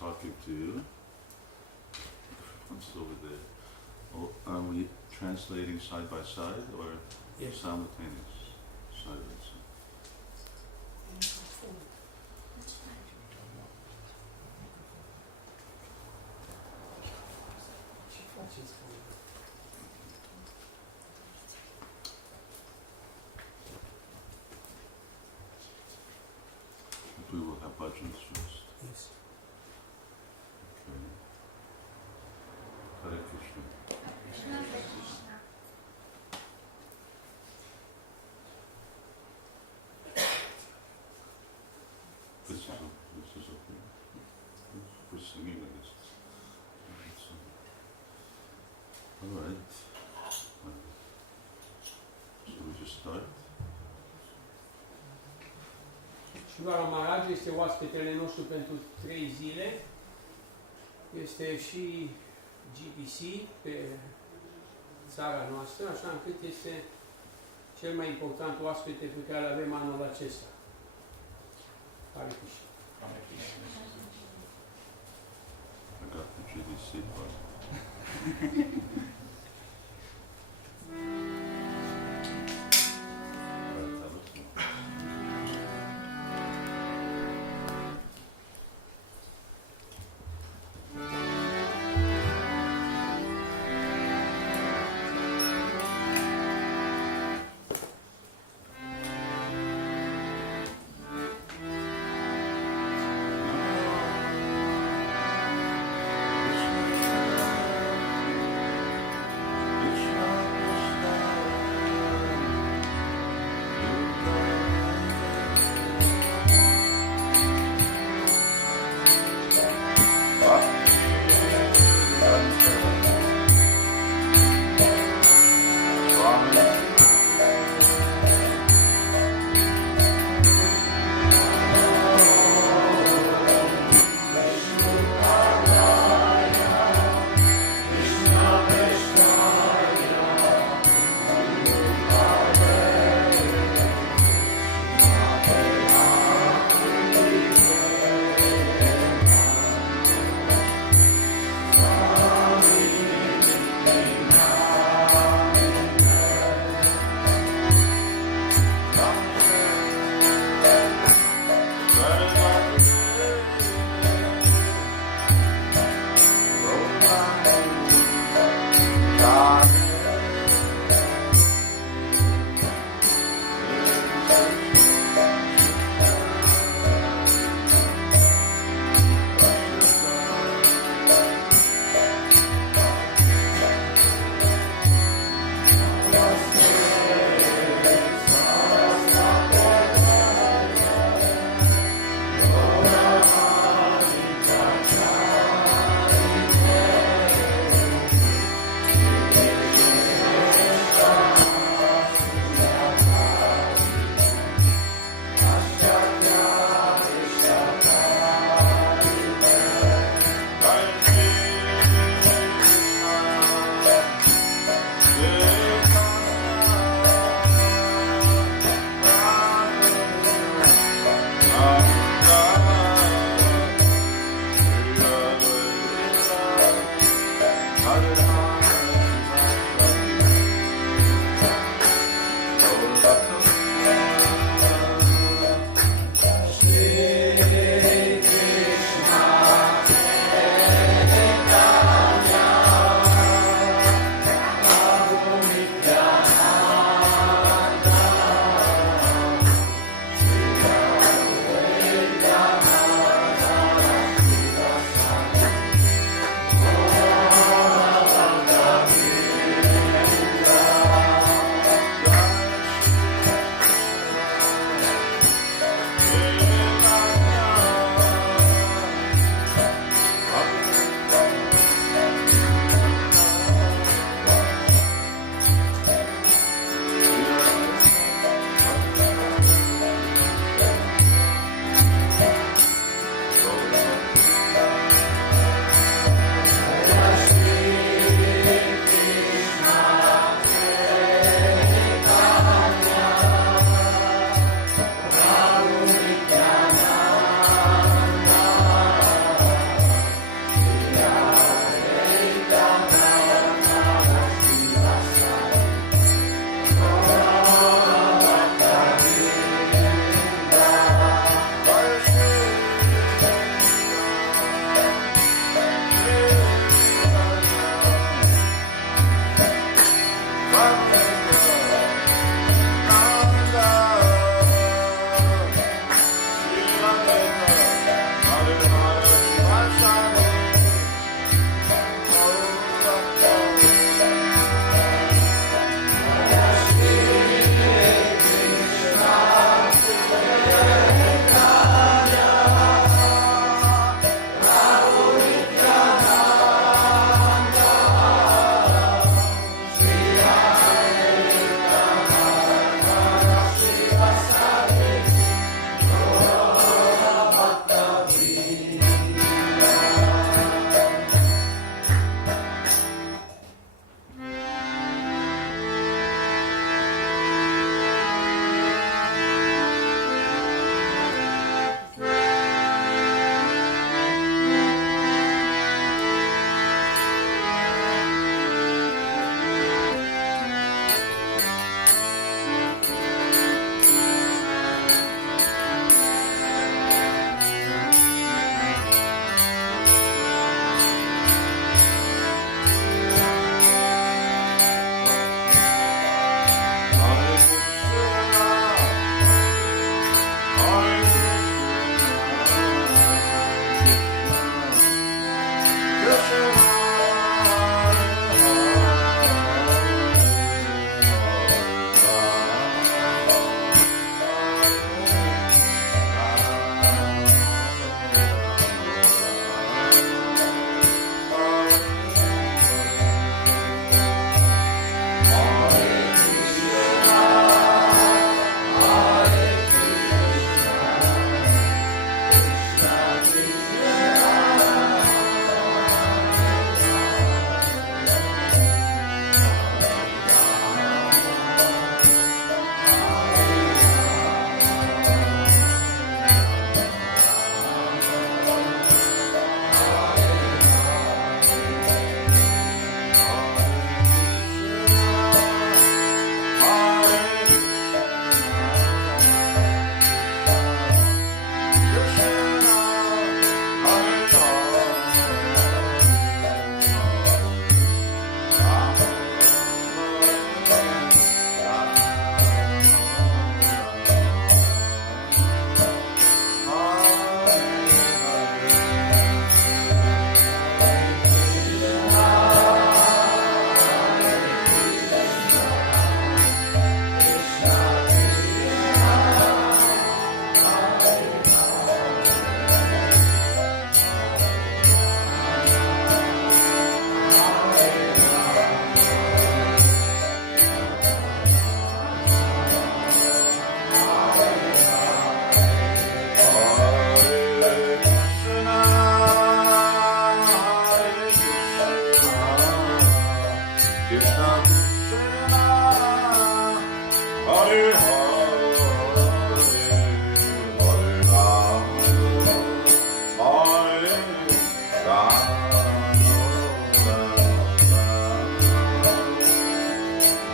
talking to you. What's over there? Oh, are we translating side by side or Yes. simultaneous? Side by side. We will have bhajans first. Yes. Okay. Hare Krishna. This is okay. We're singing, I guess. All right. Shall we just start? Sivarama este oaspetele nostru pentru 3 zile. Este și GPC pe țara noastră, așa încât este cel mai important oaspete pe care îl avem anul acesta. Hare Krishna. I got the GDC part.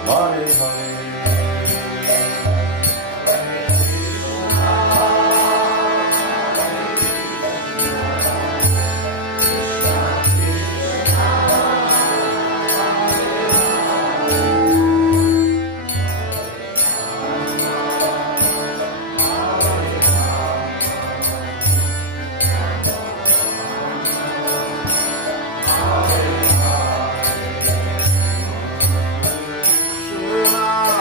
Hare Hare. Shri Ram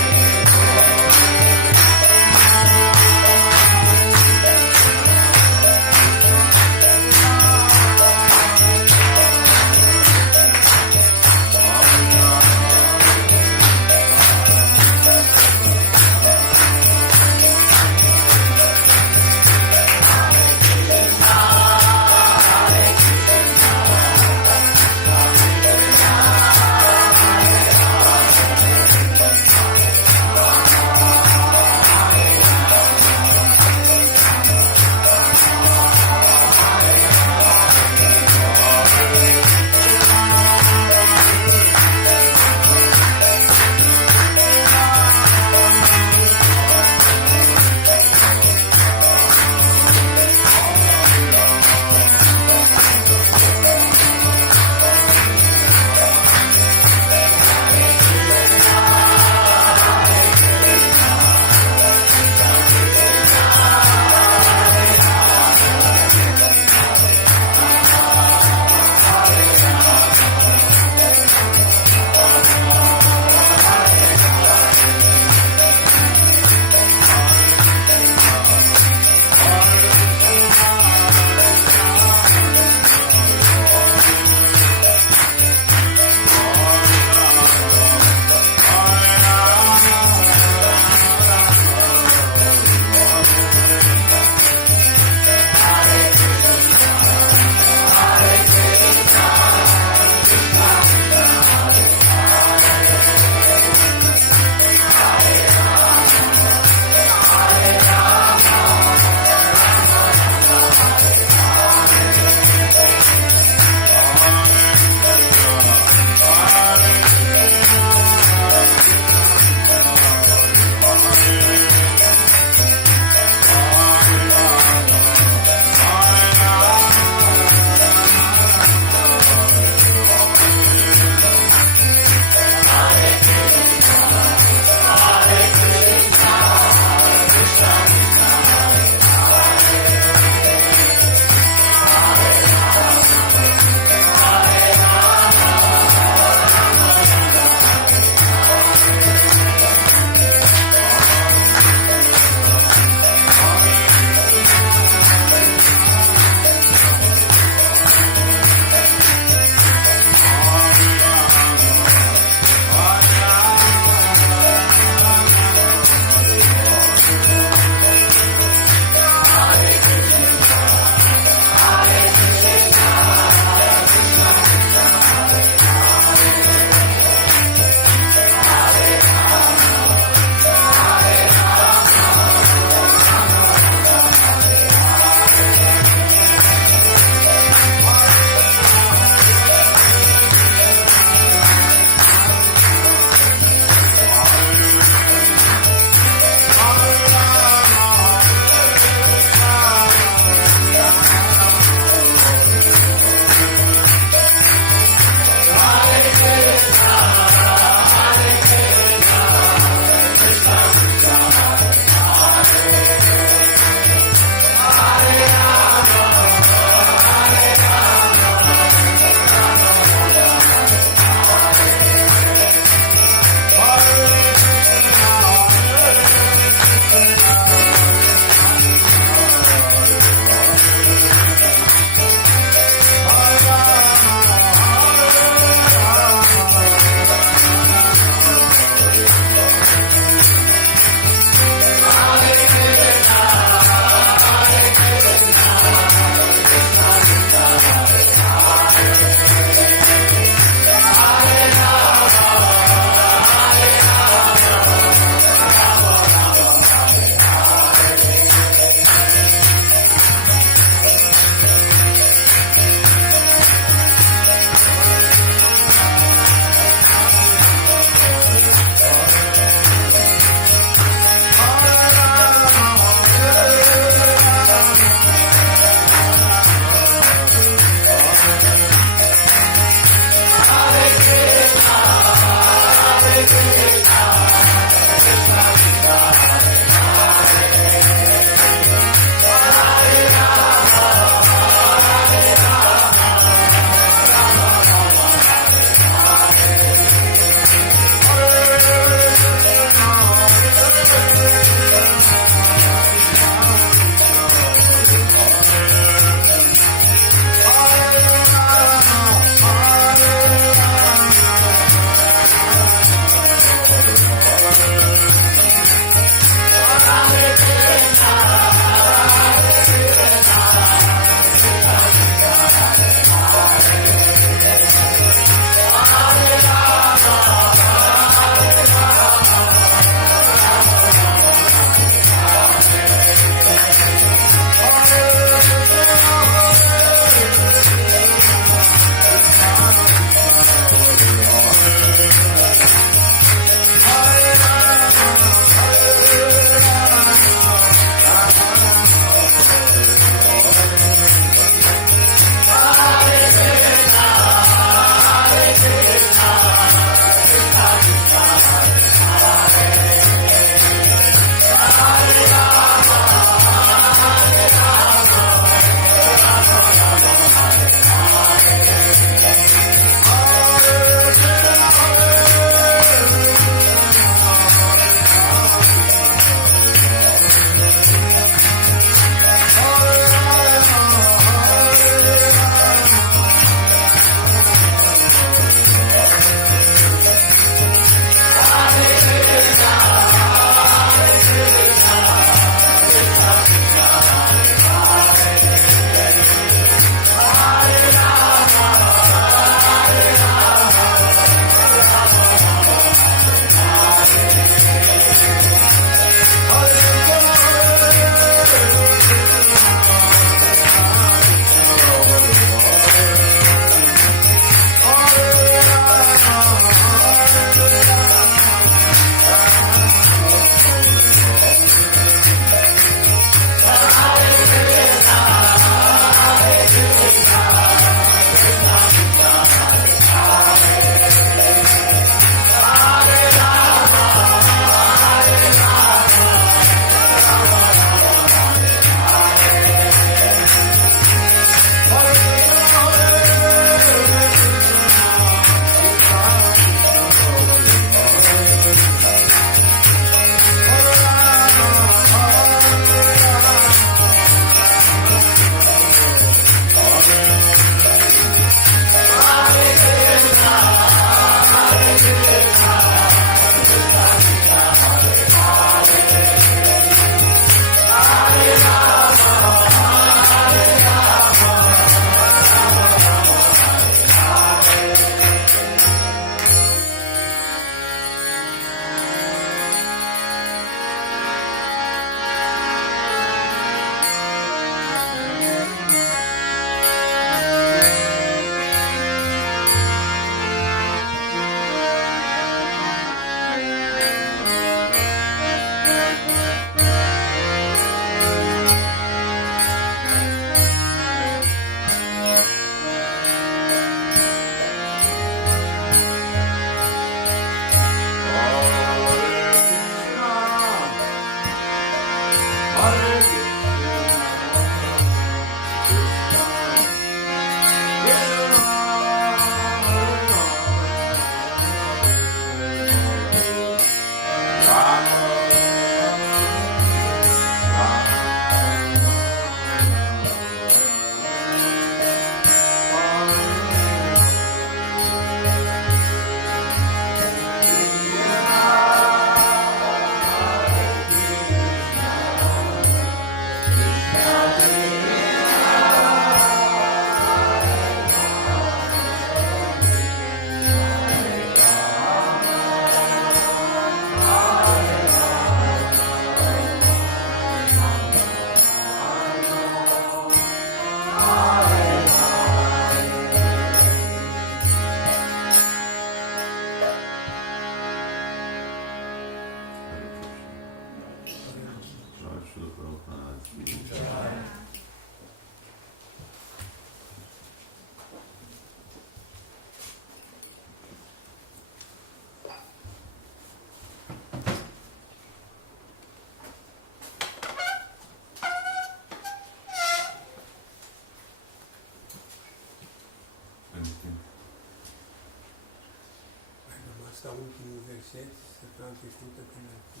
Asta ultimul verset, să am trecută când ar fi.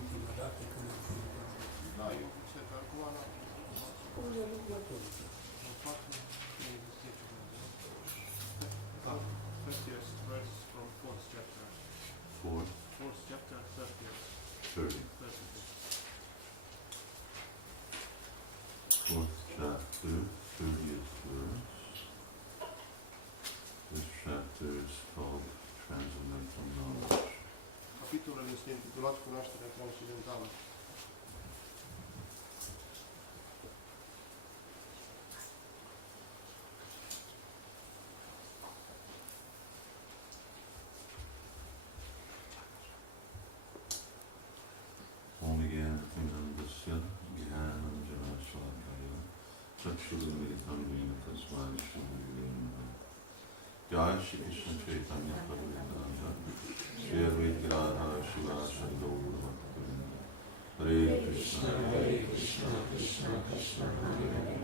Ultima dată când ar fi. Da, eu se calcula la... Cum de lucrătorul? În față, first year's verse from fourth chapter. Fourth chapter, 30th. 30th. Fourth chapter, 30th verse. This chapter is called Transcendental Knowledge. Capitolul este intitulat Cunoașterea Transcendentală. Om Jnanandasya Jnananjana Shalakaya Chakshurumilitam Yena Tasmai Shri Jai Shri Krishna Chaitanya Prabhu Nityananda Shri Advaita Gadadhara Shivasari Gaura Bhaktivinoda Hare Krishna Krishna Krishna Hare Hare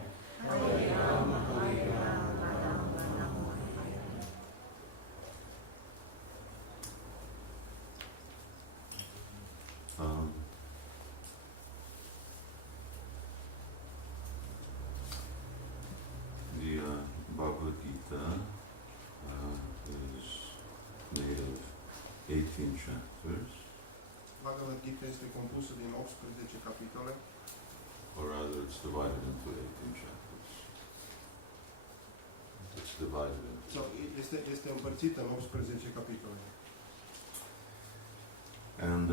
Hare Rama Rama Rama Hare Hare. The Bhagavad Gita is made of 18 chapters, Bhagavad Gita este compusă din 18 capitole, or rather it's divided into 18 chapters. It's divided into. sau este împărțită în 18 capitole. And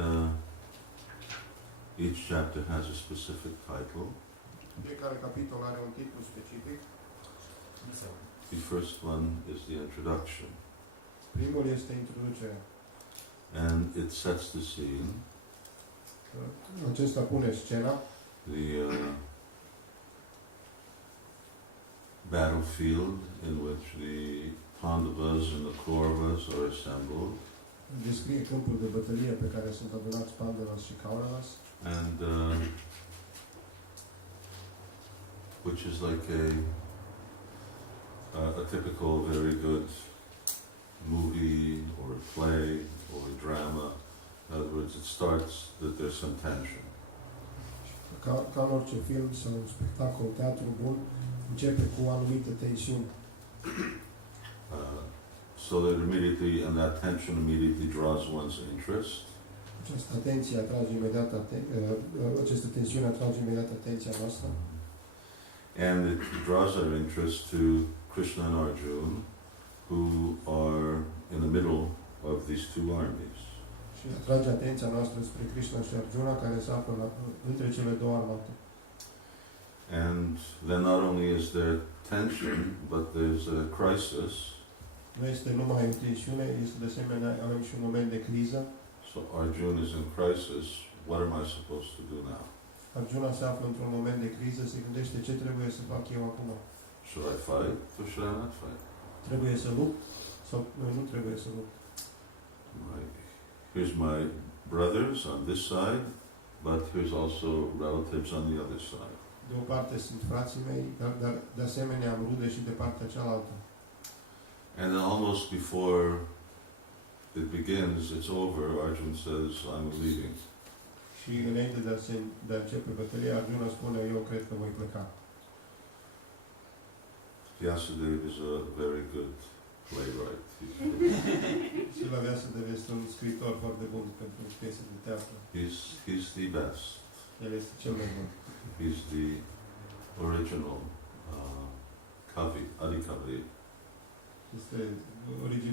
each chapter has a specific title. Fiecare capitol are un titlu specific. The first one is the introduction, Primul este introducerea. and it sets the scene. Acesta pune scena, The battlefield in which the Pandavas and the Kauravas are assembled, descrie câmpul de bătălie pe care sunt adunați Pandavas și Kauravas, and which is like a typical, very good movie or a play or a drama. In other words, it starts that there's some tension. ca în orice film sau un spectacol, teatru bun, începe cu anumite tensiuni. So that immediately, and that tension immediately draws one's interest. Această atenție atrage imediat această tensiune atrage imediat atenția noastră. And it draws our interest to Krishna and Arjuna, who are in the middle of these two armies. Și atrage atenția noastră spre Krishna și Arjuna, care se află între cele două armate. And then not only is there tension, but there's a crisis. Nu este numai o tensiune, este de asemenea avem și un moment de criză. So Arjuna is in crisis. What am I supposed to do now? Arjuna se află într-un moment de criză, se gândește ce trebuie să fac eu acum. Should I fight or should I not fight? Trebuie să lupt sau nu trebuie să lupt? Here's my brothers on this side, but here's also relatives on the other side. De o parte sunt frații mei, dar de asemenea am rude și de partea cealaltă. And then almost before it begins, it's over, Arjun says, I'm leaving. Și înainte de a începe bătălia, Arjuna spune, eu cred că voi pleca. Vyasadeva is a very good playwright. Și la Vyasadeva este un scriitor foarte bun pentru piese de teatru. He's the best. El este cel mai bun. He's the original kavi, adikavi.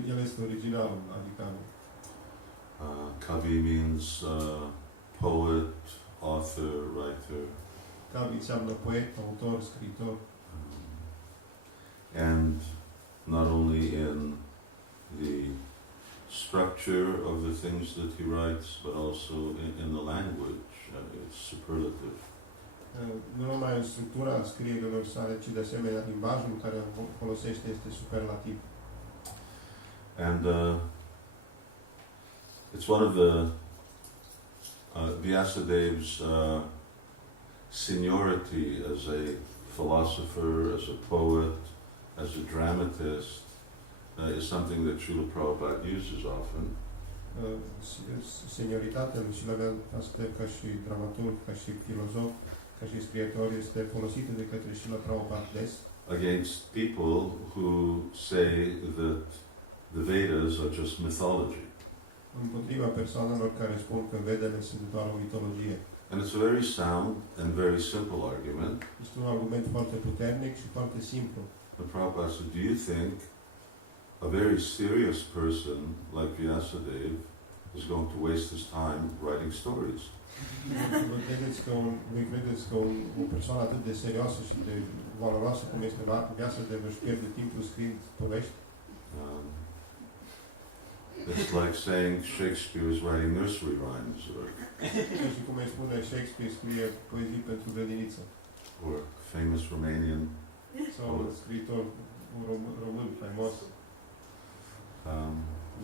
El este originalul, adică Kavi means poet, author, writer. Kavi înseamnă poet, autor, scriitor. And not only in the structure of the things that he writes, but also in the language. It's superlative. Nu numai în structura scrierilor sale, ci de asemenea limbajul care folosește este superlativ. And it's one of the Vyasadev's seniority as a philosopher, as a poet, as a dramatist, is something that Srila Prabhupada uses often. Senioritatea lui Srila ca și dramaturg, ca și filozof, ca și scriitor este folosită de către Srila Prabhupada des. Against people who say that the Vedas are just mythology. Împotriva persoanelor care spun că Vedele sunt doar o mitologie. And it's a very sound and very simple argument. Este un argument foarte puternic și foarte simplu. The Prabhupada said, do you think a very serious person like Vyasadeva is going to waste his time writing stories? Vă credeți că o persoană atât de serioasă și de valoroasă cum este Vyasadeva își pierde timpul scriind povești? It's like saying Shakespeare is writing nursery rhymes, or Și cum îi spune Shakespeare scrie poezii pentru grădiniță. or famous Romanian. Sau un scriitor român faimos.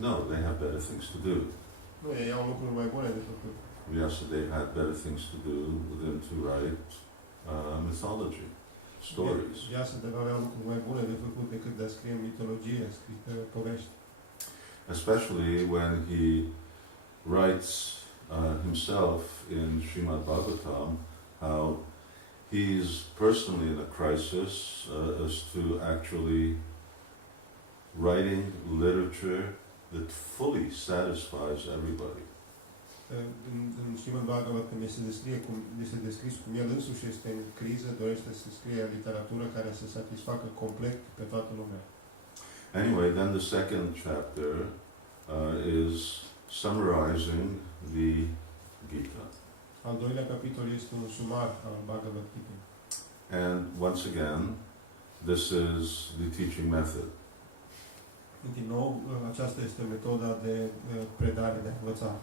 No, they have better things to do. Nu, ei au lucruri mai bune de făcut. Vyasadeva had better things to do than to write mythology, stories. Vyasadeva avea lucruri mai bune de făcut decât de a scrie mitologie, povești. Especially when he writes himself in Srimad Bhagavatam how he's personally in a crisis as to actually writing literature that fully satisfies everybody. În Srimad Bhagavatam este descris cum el însuși este în criză, dorește să scrie literatură care să satisfacă complet pe toată lumea. Anyway, then the second chapter is summarizing the Gita. Al doilea capitol este un sumar al Bhagavad Gita. And once again, this is the teaching method. Din nou, aceasta este metoda de predare, de a învăța.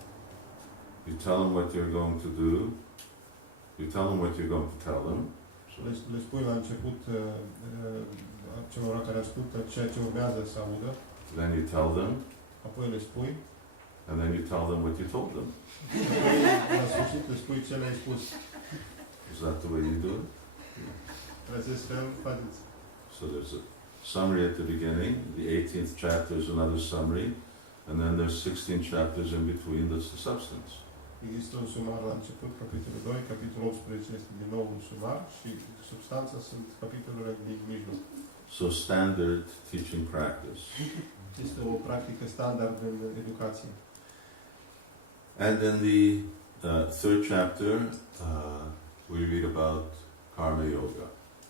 You tell them what you're going to do. You tell them what you're going to tell them. Le spui la început celor care ascultă ceea ce urmează să audă. Then you tell them. Apoi le spui. And then you tell them what you told them. Apoi, la sfârșit, le spui ce le-ai spus. Is that the way you do it? În acest fel, faceți. So there's a summary at the beginning. The 18th chapter is another summary. And then there's 16 chapters in between. That's the substance. Există un sumar la început, capitolul 2, capitolul 18 este din nou un sumar și substanța sunt capitolele din mijloc. So standard teaching practice. Este o practică standard în educație. And in the third chapter, we read about karma yoga.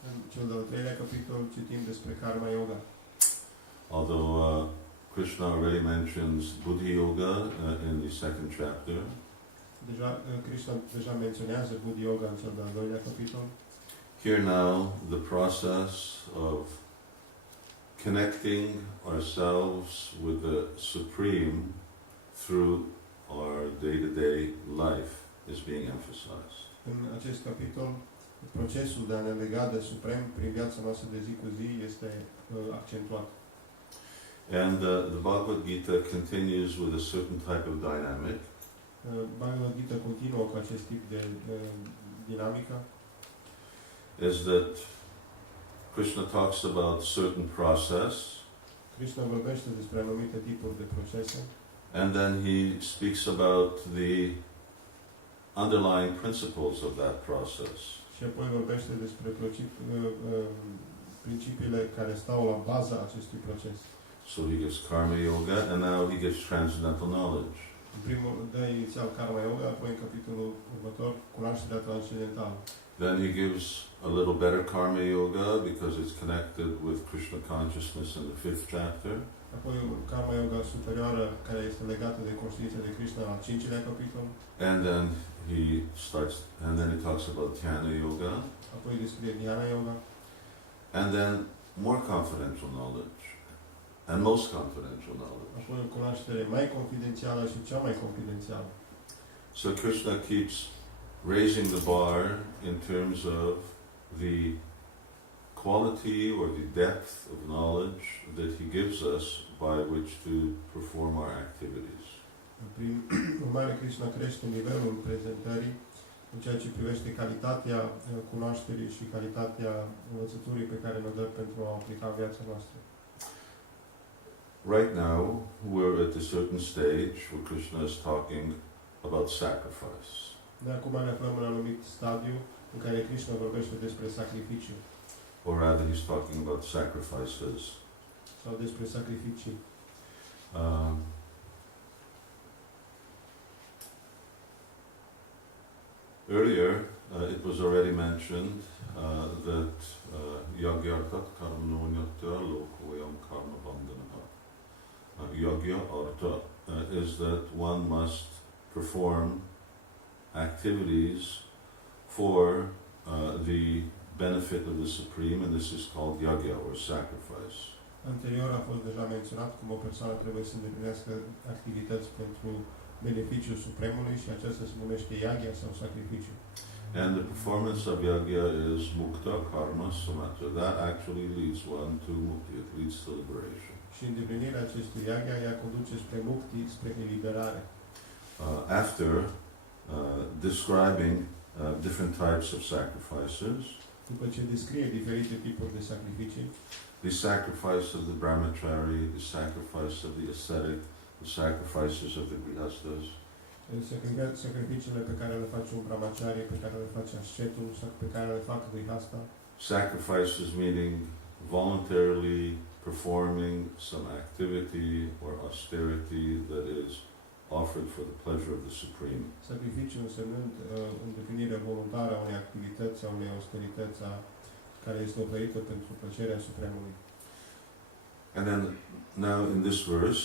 În cel de-al treilea capitol citim despre karma yoga. Although Krishna already mentions buddhi yoga in the second chapter. Krishna deja menționează buddhi yoga în cel de-al doilea capitol. Here now, the process of connecting ourselves with the Supreme through our day-to-day life is being emphasized. În acest capitol, procesul de a ne lega de Suprem prin viața noastră de zi cu zi este accentuat. And the Bhagavad Gita continues with a certain type of dynamic. Bhagavad Gita continuă cu acest tip de dinamică. Is that Krishna talks about certain process, Krishna vorbește despre anumite tipuri de procese and then he speaks about the underlying principles of that process. și apoi vorbește despre principiile care stau la baza acestui proces. So he gives karma yoga, and now he gives transcendental knowledge. În primul dă inițial karma yoga, apoi în capitolul următor cunoașterea transcendentală. Then he gives a little better karma yoga because it's connected with Krishna consciousness in the 5th chapter. Apoi karma yoga superioară care este legată de conștiința de Krishna al 5-lea capitol. And then he talks about dhyana yoga. Apoi descrie dhyana yoga. And then more confidential knowledge. And most confidential knowledge. Apoi o cunoaștere mai confidențială și cea mai confidențială. So Krishna keeps raising the bar in terms of the quality or the depth of knowledge that he gives us by which to perform our activities. Prin urmare, Krishna crește nivelul prezentării în ceea ce privește calitatea cunoașterii și calitatea învățăturii pe care ne dă pentru a aplica viața noastră. Right now, we're at a certain stage where Krishna is talking about sacrifice. De acum ne aflăm în un anumit stadiu în care Krishna vorbește despre sacrificiu. Or rather, he's talking about sacrifices. Sau despre sacrificii. Earlier, it was already mentioned that yagyartat karmanonyatya lokoyam karma bandhanaha. Yagya arta is that one must perform activities for the benefit of the Supreme, and this is called yagya or sacrifice. Anterior a fost deja menționat cum o persoană trebuie să îndeplinească activități pentru beneficiul Supremului și aceasta se numește yagya sau sacrificiu. And the performance of yagya is mukta karma samata. That actually leads one to mukti, it leads to liberation. Și îndeplinirea acestui yagya ea conduce spre mukti, spre eliberare. After describing different types of sacrifices, După ce descrie diferite tipuri de sacrificii, the sacrifice of the brahmachari, the sacrifice of the ascetic, the sacrifices of the grihastas, sacrificiile pe care le face un brahmachari, pe care le face ascetul, pe care le fac grihasta. sacrifices meaning voluntarily performing some activity or austerity that is offered for the pleasure of the Supreme. Sacrificiu însemnând îndeplinirea voluntară a unei activități, a unei austerități care este oferită pentru plăcerea Supremului. And then now in this verse,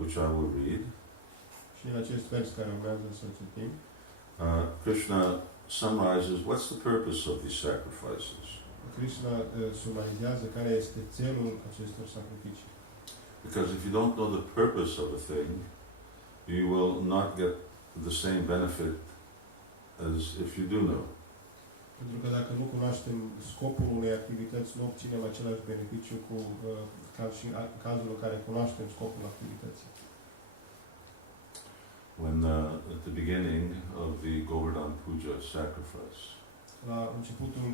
which I will read, Și în acest vers care urmează să citim, Krishna summarizes what's the purpose of these sacrifices. Krishna sumarizează care este țelul acestor sacrificii. Because if you don't know the purpose of a thing, you will not get the same benefit as if you do know. Pentru că dacă nu cunoaștem scopul unei activități, nu obținem același beneficiu ca și în cazul în care cunoaștem scopul activității. When at the beginning of the Govardhan Puja sacrifice, La începutul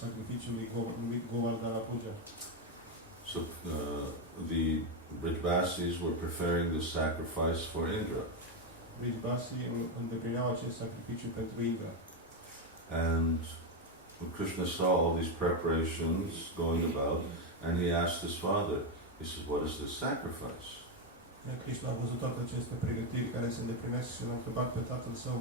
sacrificiului numit Govardhana Puja, so the Brijbasis were preparing the sacrifice for Indra. Brijbasi îndeplineau acest sacrificiu pentru Indra. And when Krishna saw all these preparations going about, and he asked his father, he says, what is this sacrifice? Krishna a văzut toate aceste pregătiri care se îndeplinesc și l-a întrebat pe tatăl său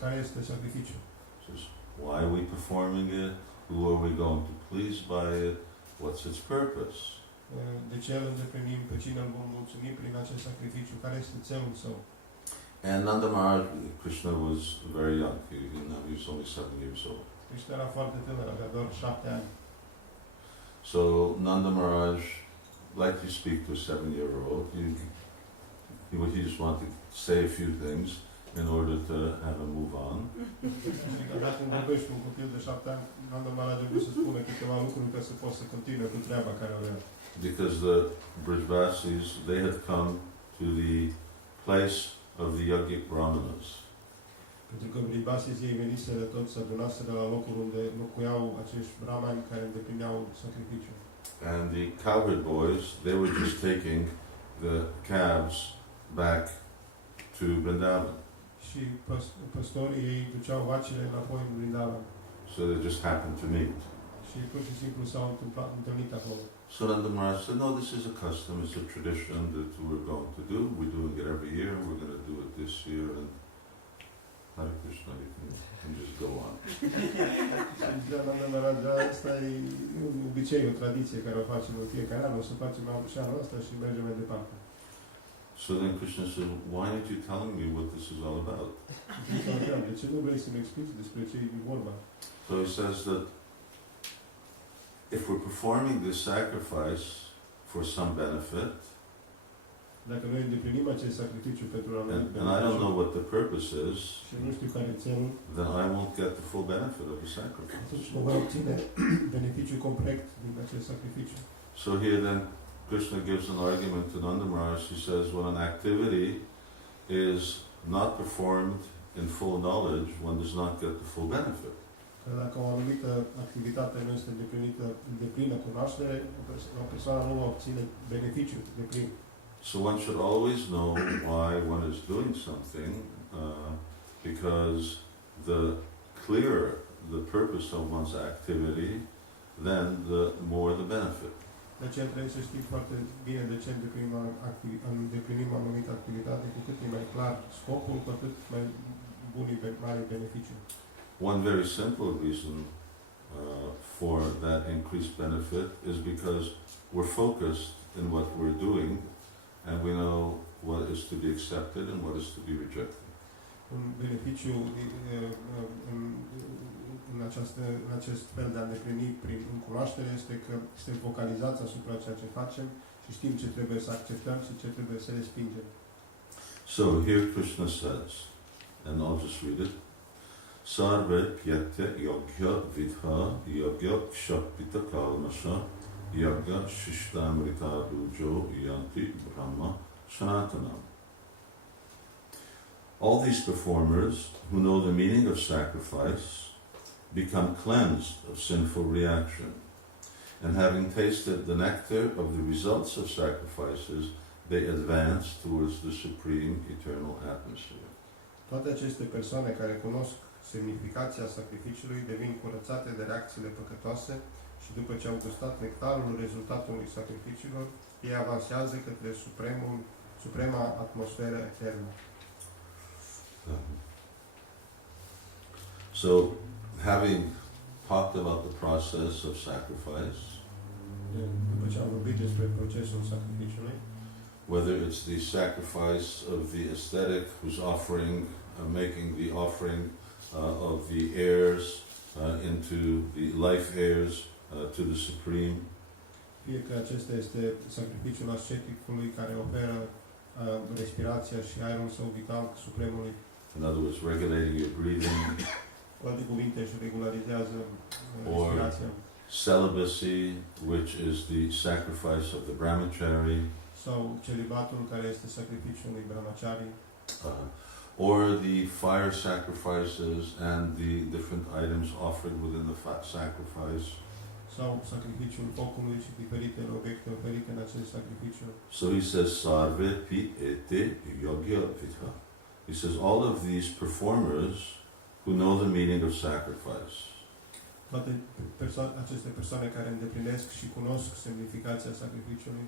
care este sacrificiul. He says, why are we performing it? Who are we going to please by it? What's its purpose? De ce îl îndeplinim? Pe cine îl vom mulțumi prin acest sacrificiu? Care este țelul său? And Nanda Maharaj, Krishna was very young. He was only 7 years old. Krishna era foarte tânăr, avea doar 7 ani. So Nanda Maharaj, like you speak to a 7-year-old, he just wanted to say a few things in order to have him move on. Așa când vorbești cu un copil de 7 ani, Nanda Maharaj a vrut să spună câteva lucruri ca să poți să continue cu treaba care o avea. Because the Brijbasis, they had come to the place of the yogic brahmanas. Pentru că Vribasii ei veniseră toți, se adunaseră la locul unde locuiau acești brahmani care îndeplineau sacrificiul. And the cowherd boys, they were just taking the calves back to Vrindavan. Și păstorii ei duceau vacile înapoi în Vrindavan. So they just happened to meet. Și pur și simplu s-au întâlnit acolo. So Nanda Maharaj said, no, this is a custom, it's a tradition that we're going to do. We're doing it every year, we're going to do it this year. And Hare Krishna, you can just go on. Și Nanda Maharaj, asta e un obicei, o tradiție care o facem în fiecare an, o să facem și anul ăsta și mergem mai departe. So then Krishna said, why aren't you telling me what this is all about? De ce nu vrei să-mi explici despre ce e vorba? So he says that if we're performing this sacrifice for some benefit, Dacă noi îndeplinim acest sacrificiu pentru a and I don't know what the purpose is, și nu știu care e țelul, then I won't get the full benefit of the sacrifice. atunci nu voi obține beneficiul complet din acest sacrificiu. So here then Krishna gives an argument to Nanda Maharaj. He says when an activity is not performed in full knowledge, one does not get the full benefit. Că dacă o anumită activitate nu este îndeplinită de plină cunoaștere, o persoană nu va obține beneficiul de plin. So one should always know why one is doing something, because the clearer the purpose of one's activity, then the more the benefit. De aceea trebuie să știm foarte bine de ce îndeplinim o anumită activitate, cu cât e mai clar scopul, cu atât mai bun e mare beneficiu. One very simple reason for that increased benefit is because we're focused in what we're doing and we know what is to be accepted and what is to be rejected. Un beneficiu în acest fel de a îndeplini prin cunoaștere este că suntem focalizați asupra ceea ce facem și știm ce trebuie să acceptăm și ce trebuie să respingem. So here Krishna says, and I'll just read it, Sarve pyatya yogya vidha yogya kshapita kalmasha yogya shishtamrita rujo yanti brahma sanatanam. All these performers who know the meaning of sacrifice become cleansed of sinful reaction, and having tasted the nectar of the results of sacrifices, they advance towards the supreme eternal atmosphere. Toate aceste persoane care cunosc semnificația sacrificiului devin curățate de reacțiile păcătoase și după ce au gustat nectarul rezultatului sacrificiilor, ei avansează către suprema atmosferă eternă. So, having talked about the process of sacrifice, După ce am vorbit despre procesul sacrificiului, whether it's the sacrifice of the ascetic who's offering, making the offering of the heirs into the life heirs to the Supreme, fie că acesta este sacrificiul asceticului care oferă respirația și aerul său vital supremului. in other words, regulating your breathing, Cu alte cuvinte, își regularizează respirația. celibacy, which is the sacrifice of the brahmachari, Sau celibatul, care este sacrificiul lui brahmachari. or the fire sacrifices and the different items offered within the sacrifice. Sau sacrificiul focului și diferitele obiecte oferite în acest sacrificiu. So he says, Sarve pi ete yogya vidha. He says, all of these performers who know the meaning of sacrifice. Toate aceste persoane care îndeplinesc și cunosc semnificația sacrificiului.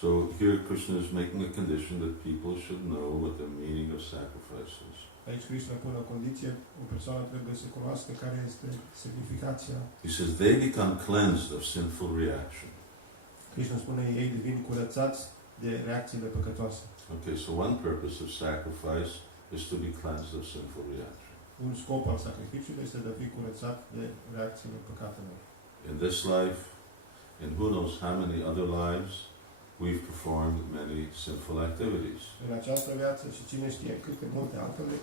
So here Krishna is making a condition that people should know what the meaning of sacrifice is. Aici Krishna pune o condiție, o persoană trebuie să cunoască care este semnificația. He says they become cleansed of sinful reaction. Krishna spune, ei devin curățați de reacțiile păcătoase. Okay, so one purpose of sacrifice is to be cleansed of sinful reaction. Un scop al sacrificiului este de a fi curățat de reacțiile păcatelor. In this life, in who knows how many other lives, we've performed many sinful activities. În această viață și cine știe câte multe altele,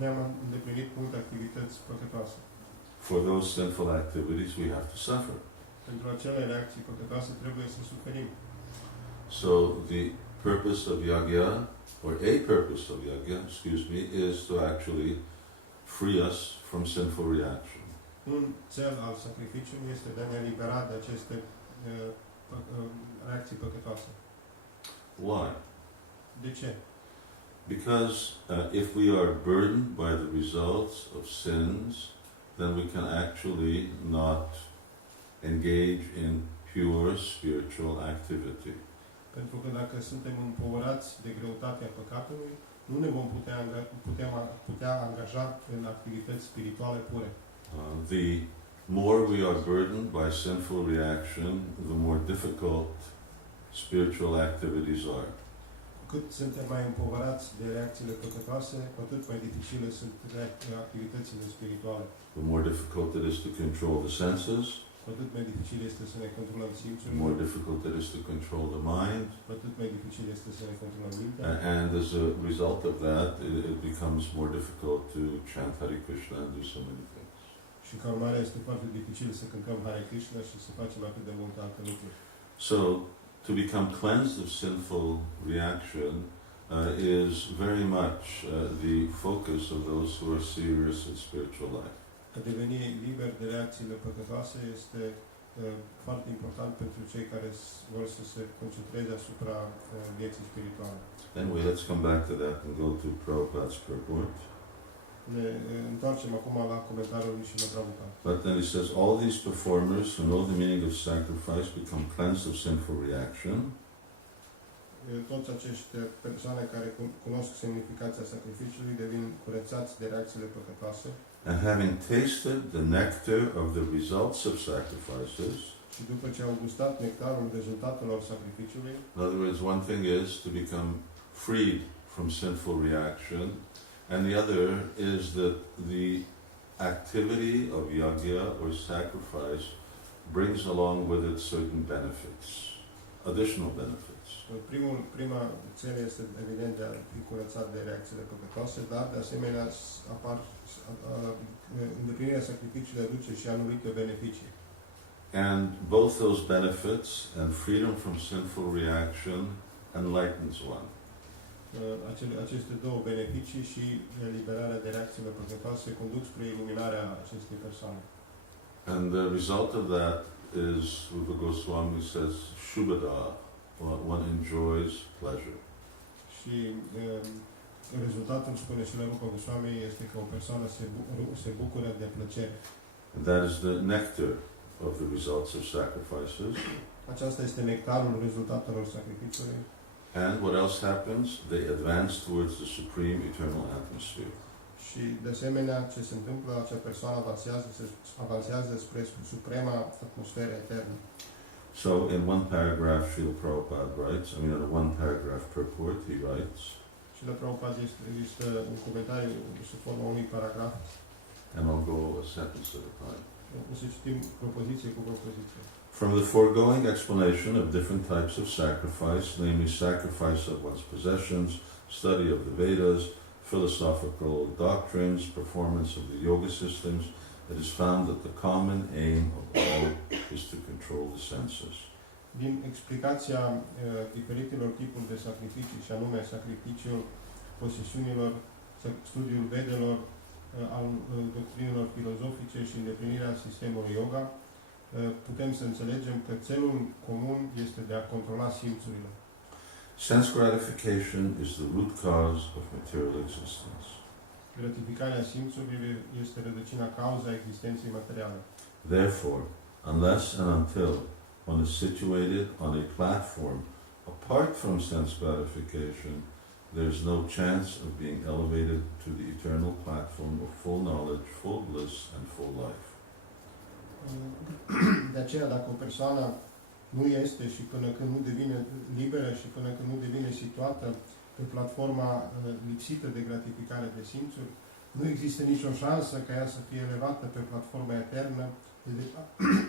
ne-am îndeplinit multe activități păcătoase. For those sinful activities, we have to suffer. Pentru acele reacții păcătoase trebuie să suferim. So the purpose of yajna, or a purpose of yajna, is to actually free us from sinful reaction. Un cel al sacrificiului este de a ne elibera de aceste reacții păcătoase. Why? De ce? Because if we are burdened by the results of sins, then we can actually not engage in pure spiritual activity. Pentru că dacă suntem împovărați de greutatea păcatului, nu ne vom putea angaja în activități spirituale pure. The more we are burdened by sinful reaction, the more difficult spiritual activities are. Cât suntem mai împovărați de reacțiile păcătoase, cu atât mai dificile sunt activitățile spirituale. The more difficult it is to control the senses, Cu atât mai dificil este să ne controlăm the simțurile, more difficult it is to control the mind, cu atât mai dificil este să ne controlăm mintea. and as a result of that, it becomes more difficult to chant Hare Krishna and do so many things. Și ca urmare este foarte dificil să cântăm Hare Krishna și să facem atât de multe alte lucruri. So, to become cleansed of sinful reaction is very much the focus of those who are serious in spiritual life. A deveni liber de reacțiile păcătoase este foarte important pentru cei care vor să se concentreze asupra vieții spirituale. Anyway, let's come back to that and go to Prabhupada's purport. Ne întoarcem acum la comentariul lui Srila Prabhupada. But then he says, all these performers who know the meaning of sacrifice become cleansed of sinful reaction. Toți acești persoane care cunosc semnificația sacrificiului devin curățați de reacțiile păcătoase. And having tasted the nectar of the results of sacrifices, Și după ce au gustat nectarul rezultatelor sacrificiului, in other words, one thing is to become freed from sinful reaction, and the other is that the activity of yajna or sacrifice brings along with it certain benefits, additional benefits. prima țelă este evident de a fi curățat de reacțiile păcătoase, dar de asemenea îndeplinirea sacrificiului aduce și anumite beneficii. And both those benefits and freedom from sinful reaction enlightens one. Aceste două beneficii și eliberarea de reacțiile păcătoase conduc spre iluminarea acestei persoane. And the result of that is, Rupa Goswami says, Shubhada, one enjoys pleasure. Și rezultatul, spune și la Rupa Goswami, este că o persoană se bucură de plăcere. And that is the nectar of the results of sacrifices. Aceasta este nectarul rezultatelor sacrificiului. And what else happens? They advance towards the supreme eternal atmosphere. Și de asemenea, ce se întâmplă, acea persoană avansează spre suprema atmosferă eternă. So in one paragraph, Srila Prabhupada writes, in a one paragraph purport, he writes, Și la Prabhupada există un comentariu sub forma unui paragraf. and I'll go a sentence at a time. O să citim propoziție cu propoziție. From the foregoing explanation of different types of sacrifice, namely sacrifice of one's possessions, study of the Vedas, philosophical doctrines, performance of the yoga systems, it is found that the common aim of all is to control the senses. Din explicația diferitelor tipuri de sacrificii, și anume sacrificiul posesiunilor, studiul Vedelor, al doctrinelor filozofice și îndeplinirea sistemului yoga, putem să înțelegem că țelul comun este de a controla simțurile. Sense gratification is the root cause of material existence. Gratificarea simțurilor este rădăcina cauza existenței materiale. Therefore, unless and until one is situated on a platform apart from sense gratification, there is no chance of being elevated to the eternal platform of full knowledge, full bliss, and full life. De aceea, dacă o persoană nu este și până când nu devine liberă și până când nu devine situată pe platforma lipsită de gratificare de simțuri, nu există nicio șansă ca ea să fie elevată pe platforma eternă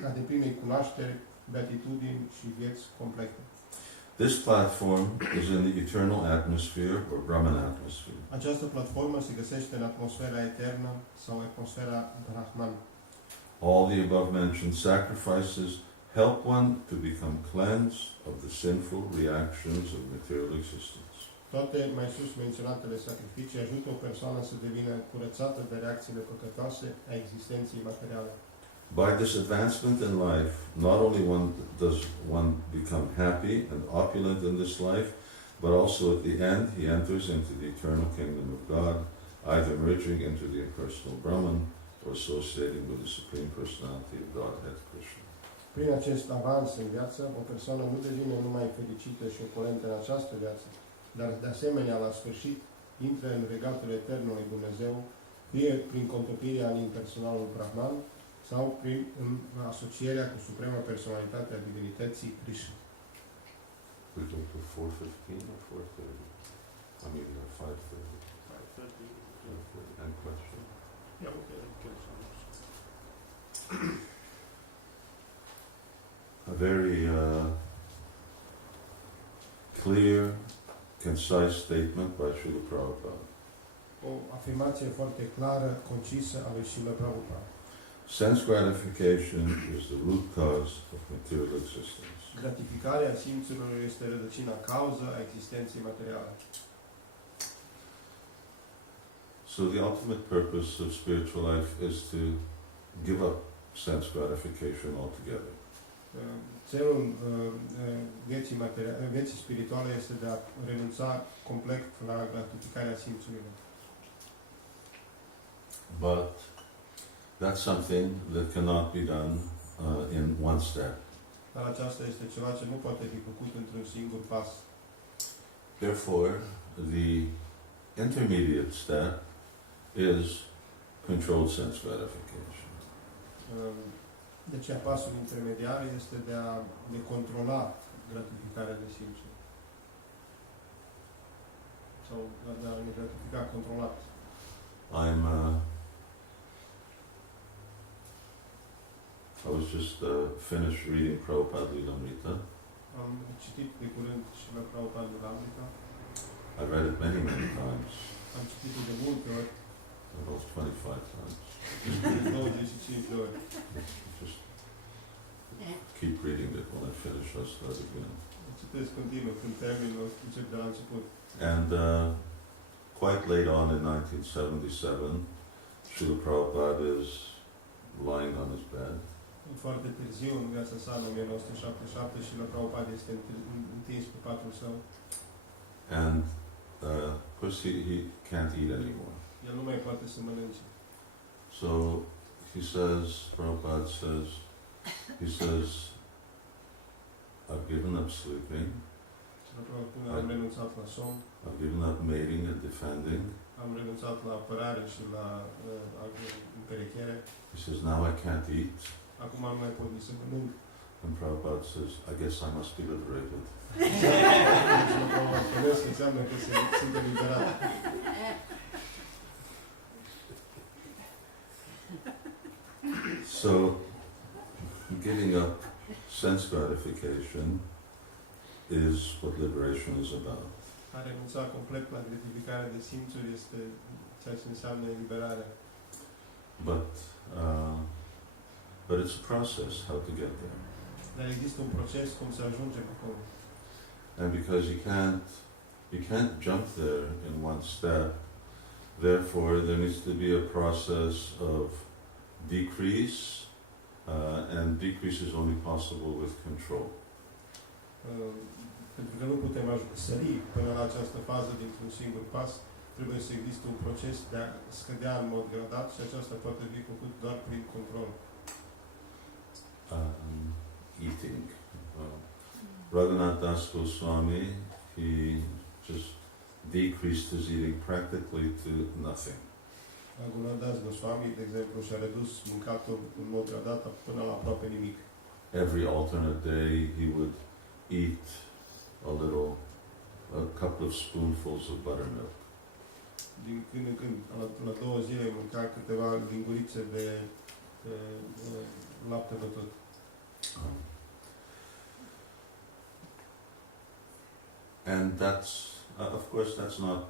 a deplinei cunoaștere, beatitudini și vieți complete. This platform is in the eternal atmosphere or Brahman atmosphere. Această platformă se găsește în atmosfera eternă sau atmosfera Brahman. All the above mentioned sacrifices help one to become cleansed of the sinful reactions of material existence. Toate mai sus menționatele sacrificii ajută o persoană să devină curățată de reacțiile păcătoase a existenței materiale. By this advancement in life, not only does one become happy and opulent in this life, but also at the end he enters into the eternal kingdom of God, either merging into the impersonal Brahman or associating with the Supreme Personality of Godhead Krishna. Prin acest avans în viață, o persoană nu devine numai fericită și opulentă în această viață, dar de asemenea, la sfârșit, intră în regatul etern al lui Dumnezeu, fie prin contopirea în impersonalul Brahman, sau prin asocierea cu Suprema Personalitate a Divinității Krishna. We go to 4:15 or 4:30? I mean, 5:30. 5:30. And question? Yeah, okay. A very clear, concise statement by Srila Prabhupada. O afirmație foarte clară, concisă a lui Srila Prabhupada. Sense gratification is the root cause of material existence. Gratificarea simțurilor este rădăcina cauză a existenței materiale. So the ultimate purpose of spiritual life is to give up sense gratification altogether. Țelul vieții spirituale este de a renunța complet la gratificarea simțurilor. But that's something that cannot be done in one step. Dar aceasta este ceva ce nu poate fi făcut într-un singur pas. Therefore, the intermediate step is controlled sense gratification. De aceea pasul intermediar este de a controla gratificarea de simțuri. Sau de a ne gratifica controlat. I was just finished reading Prabhupada Lilamrita. Am citit de curând și la Prabhupada Lilamrita. I read it many times. Am citit de multe ori. About 25 times. 25 de ori. Just keep reading it. When I finish, I'll start again. Citesc continuu, când termin, o încep de la început. And quite late on in 1977, Srila Prabhupada is lying on his bed. Foarte târziu, în viața sa, în 1977, și la Prabhupada este întins pe patul său. And of course he can't eat anymore. El nu mai poate să mănânce. So he says, Prabhupada says, I've given up sleeping. Am renunțat la somn. I've given up mating and defending. Am renunțat la apărare și la împerechiere. He says, now I can't eat. Acum nu mai pot nici să mănânc. And Prabhupada says, I guess I must be liberated. Înseamnă că sunt eliberat. So, giving up sense gratification is what liberation is about. A renunța complet la gratificarea de simțuri este ceea ce înseamnă eliberare. But it's a process how to get there. Dar există un proces cum să ajungem acolo. And because you can't jump there in one step, therefore there needs to be a process of decrease, and decrease is only possible with control. Pentru că nu putem sări până la această fază dintr-un singur pas, trebuie să existe un proces de a scădea în mod gradat și aceasta poate fi făcut doar prin control. Eating. Raghunath Das Goswami, he just decreased his eating practically to nothing. Raghunath Das Goswami, de exemplu, și-a redus mâncatul în mod gradat până la aproape nimic. Every alternate day he would eat a couple of spoonfuls of buttermilk. Din când în când, la 2 zile, mânca câteva lingurițe de lapte bătut. And that's, of course, that's not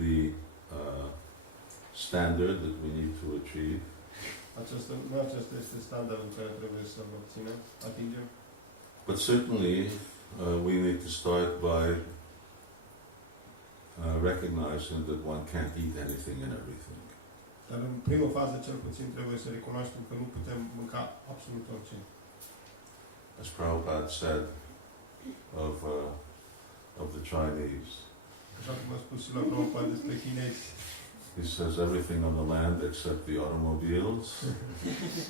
the standard that we need to achieve. Nu acesta este standardul care trebuie să-l atingem. But certainly we need to start by recognizing that one can't eat anything and everything. Dar în prima fază, cel puțin, trebuie să recunoaștem că nu putem mânca absolut orice. As Prabhupada said of the Chinese, Așa cum a spus și la Prabhupada despre chinezi, he says everything on the land except the automobiles,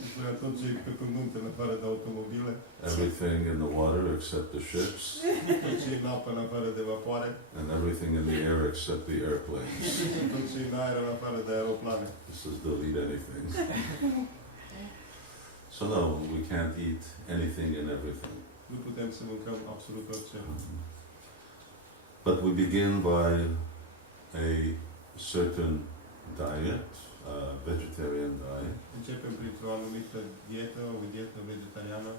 spunea tot ce e pe pământ în afară de automobile, everything in the water except the ships, tot ce e în apă în afară de vapoare, and everything in the air except the airplanes. tot ce e în aer în afară de aeroplane. He says they'll eat anything. So no, we can't eat anything and everything. Nu putem să mâncăm absolut orice. But we begin by a certain diet, vegetarian diet, Începem printr-o anumită dietă, o dietă vegetariană,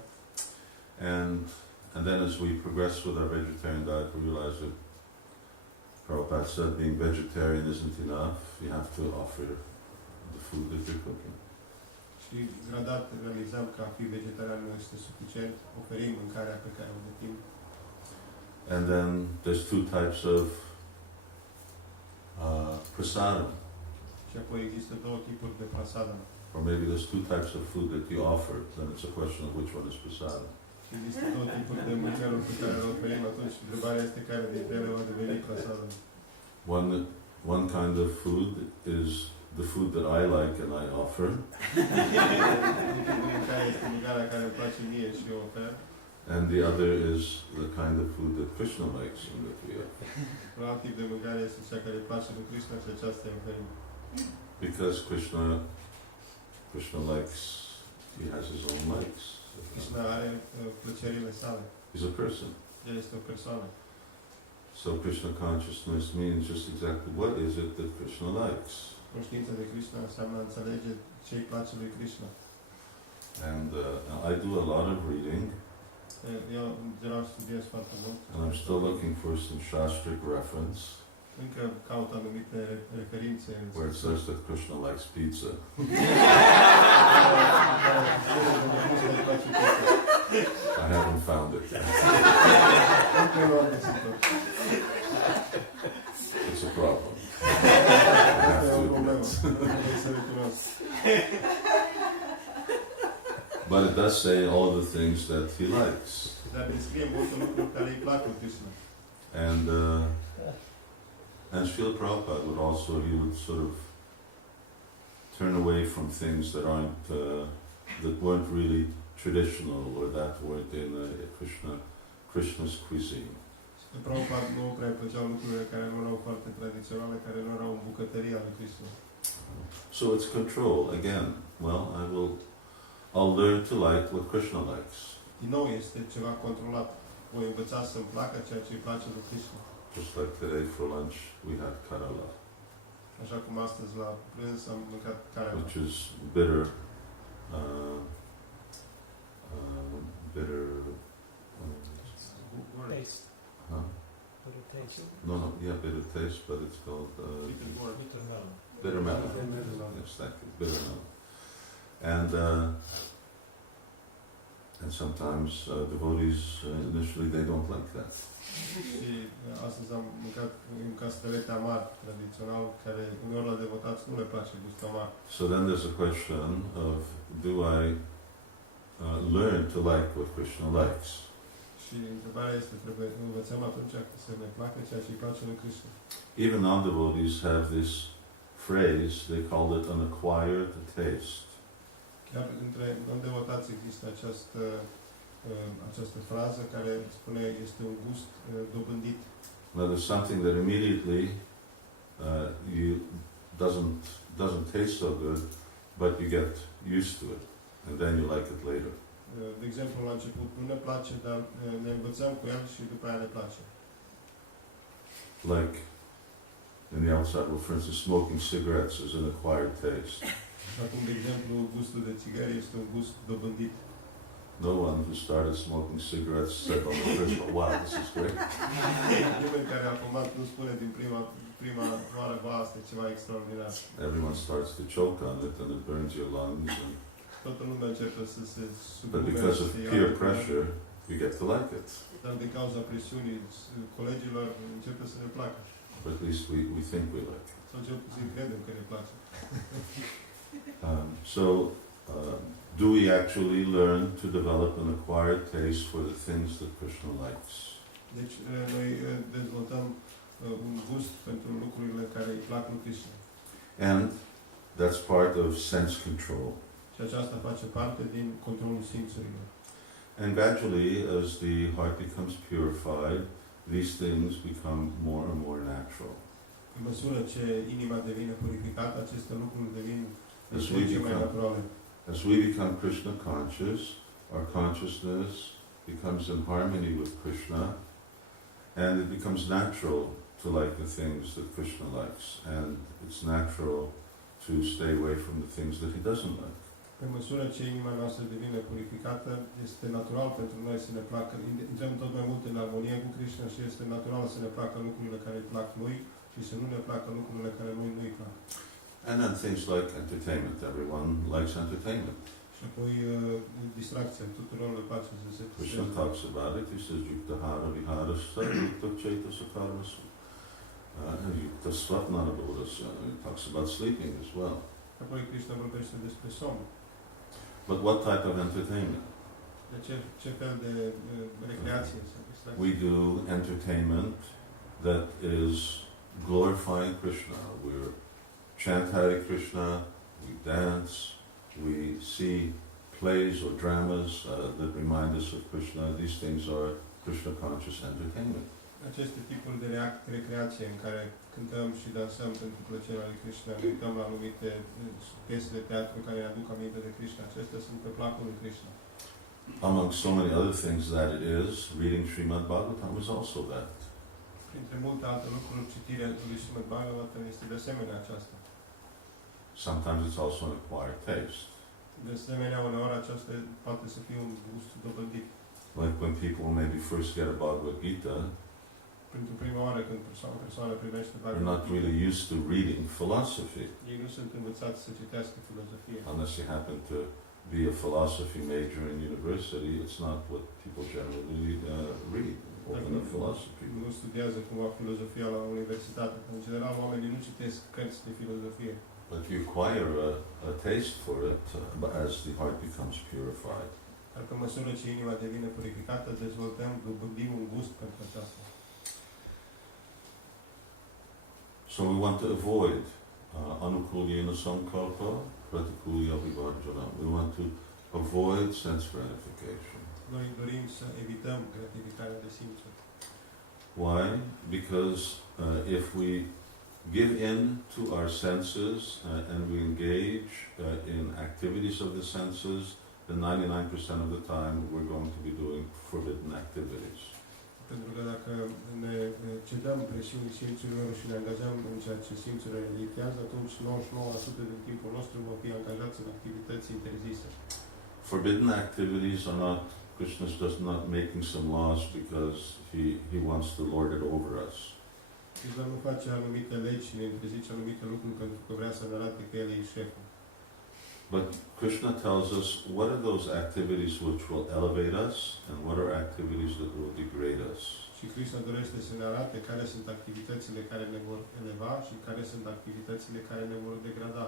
and then as we progress with our vegetarian diet, we realize that Prabhupada said being vegetarian isn't enough. You have to offer the food that you're cooking. și gradat realizăm că a fi vegetarian nu este suficient, oferim mâncarea pe care o gătim. And then there's two types of prasadam, Și apoi există două tipuri de prasadam. or maybe there's two types of food that you offer. Then it's a question of which one is prasadam. Și există două tipuri de mâncăruri pe care le oferim atunci. Întrebarea este care dintre ele va deveni prasadam. One kind of food is the food that I like and I offer, Tipul de mâncare este mâncarea care îmi place mie și eu ofer. and the other is the kind of food that Krishna likes and that we offer. Un alt tip de mâncare este cea care îi place lui Krishna și aceasta îi oferim. Because Krishna likes, he has his own likes. Krishna are plăcerile sale. He's a person. El este o persoană. So Krishna consciousness means just exactly what is it that Krishna likes. Conștiința de Krishna înseamnă a înțelege ce îi place lui Krishna. And I do a lot of reading, Eu, în general, studiez foarte mult. and I'm still looking for some shastric reference Încă caut anumite referințe în where it says that Krishna likes pizza. I haven't found it yet. Încă nu am găsit-o. It's a problem. I have Este to o problemă. admit. Trebuie să recunosc. But it does say all the things that he likes. Dar descrie multe lucruri care îi plac lui Krishna. And Srila Prabhupada would also, he would sort of turn away from things that aren't, that weren't really traditional or that weren't in Krishna's cuisine. Și Prabhupada nu prea plăceau lucrurile care nu erau foarte tradiționale, care nu erau în bucătăria lui Krishna. So it's control again. Well, I'll learn to like what Krishna likes. Din nou este ceva controlat. Voi învăța să-mi placă ceea ce îi place lui Krishna. Just like today for lunch we had karala, Așa cum astăzi la prânz am mâncat carne, which is bitter, bitter. Taste. Huh? No, yeah, bitter taste, but it's called bitter melon. Yes, thank you, bitter melon. And sometimes devotees initially they don't like that. Și astăzi am mâncat un castraveți amar tradițional, care uneori la devotați nu le place gustul amar. So then there's a question of, do I learn to like what Krishna likes? Și întrebarea este, trebuie învățăm atunci să ne placă ceea ce îi place lui Krishna. Even non-devotees have this phrase, they call it an acquired taste. Chiar între non-devotați există această frază care spune este un gust dobândit. Now there's something that immediately you doesn't taste so good, but you get used to it, and then you like it later. De exemplu, la început nu ne place, dar ne învățăm cu el și după aia ne place. Like in the outside world, for instance, smoking cigarettes is an acquired taste. Acum, de exemplu, gustul de țigări este un gust dobândit. No one who started smoking cigarettes said on the first one, wow, this is great. Nimeni care a fumat nu spune din prima prima oară, asta e ceva extraordinar. Everyone starts to choke on it and it burns your lungs. Toată lumea începe să se But supună. because of peer pressure, you get to like it. Dar din cauza presiunii colegilor începe să ne placă. Or at least we think we like it. Sau cel puțin credem că ne place. Do we actually learn to develop an acquired taste for the things that Krishna likes? Deci noi dezvoltăm un gust pentru lucrurile care îi plac lui Krishna. And that's part of sense control. Și aceasta face parte din controlul simțurilor. And gradually, as the heart becomes purified, these things become more and more natural. În măsură ce inima devine purificată, aceste lucruri devin mai naturale. As we become Krishna conscious, our consciousness becomes in harmony with Krishna, and it becomes natural to like the things that Krishna likes, and it's natural to stay away from the things that he doesn't like. Pe măsură ce inima noastră devine purificată, este natural pentru noi să ne placă, intrăm tot mai mult în armonie cu Krishna și este natural să ne placă lucrurile care îi plac lui și să nu ne placă lucrurile care lui nu îi plac. And then things like entertainment. Everyone likes entertainment. Și apoi distracția. Tuturor le place să se Krishna talks about it. He says, Yukta hara viharasya, yukta chaita sakarmasu. Yukta swapnana bodhasya. He talks about sleeping as well. Apoi Krishna vorbește despre somn. But what type of entertainment? De ce fel de recreație sau distracție? We do entertainment that is glorifying Krishna. We're chant Hare Krishna, we dance, we see plays or dramas that remind us of Krishna. These things are Krishna conscious entertainment. Aceste tipuri de recreație în care cântăm și dansăm pentru plăcerea lui Krishna, ne uităm la anumite piese de teatru care ne aduc aminte de Krishna. Acestea sunt pe placul lui Krishna. Among so many other things that it is, reading Srimad Bhagavatam is also that. Printre multe alte lucruri, citirea lui Srimad Bhagavatam este de asemenea aceasta. Sometimes it's also an acquired taste. De asemenea, uneori aceasta poate să fie un gust dobândit. Like when people maybe first get a Bhagavad Gita, Pentru prima oară când o persoană primește they're not Bhagavad really used to reading philosophy, ei nu sunt învățați să citească filozofie. unless you happen to be a philosophy major in university. It's not what people generally read, open a philosophy. Nu studiază cumva filozofia la universitate. În general, oamenii nu citesc cărți de filozofie. But you acquire a taste for it as the heart becomes purified. Dar pe măsură ce inima devine purificată, dobândim un gust pentru aceasta. So we want to avoid anukulyena sankalpa, pratikulya vivarjana. We want to avoid sense gratification. Noi dorim să evităm gratificarea de simțuri. Why? Because if we give in to our senses and we engage in activities of the senses, then 99% of the time we're going to be doing forbidden activities. Pentru că dacă ne cedăm presiunii simțurilor și ne angajăm în ceea ce simțurile ne dictează, atunci 99% din timpul nostru vom fi angajați în activități interzise. Forbidden activities are not, Krishna is just not making some laws because he wants to lord it over us. Krishna nu face anumite legi și ne interzice anumite lucruri pentru că vrea să ne arate că El e șeful. But Krishna tells us what are those activities which will elevate us and what are activities that will degrade us. Și Krishna dorește să ne arate care sunt activitățile care ne vor eleva și care sunt activitățile care ne vor degrada.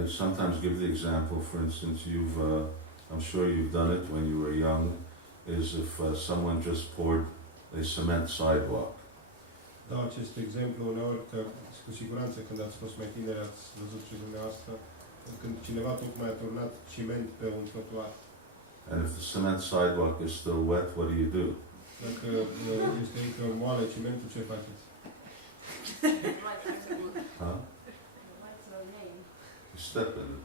I sometimes give the example, for instance, I'm sure you've done it when you were young, is if someone just poured a cement sidewalk. Dau acest exemplu uneori că, cu siguranță, când ați fost mai tineri, ați văzut și dumneavoastră, când cineva tocmai a turnat ciment pe un trotuar. And if the cement sidewalk is still wet, what do you do? Dacă este încă moale cimentul, ce faceți? Huh? You step in it.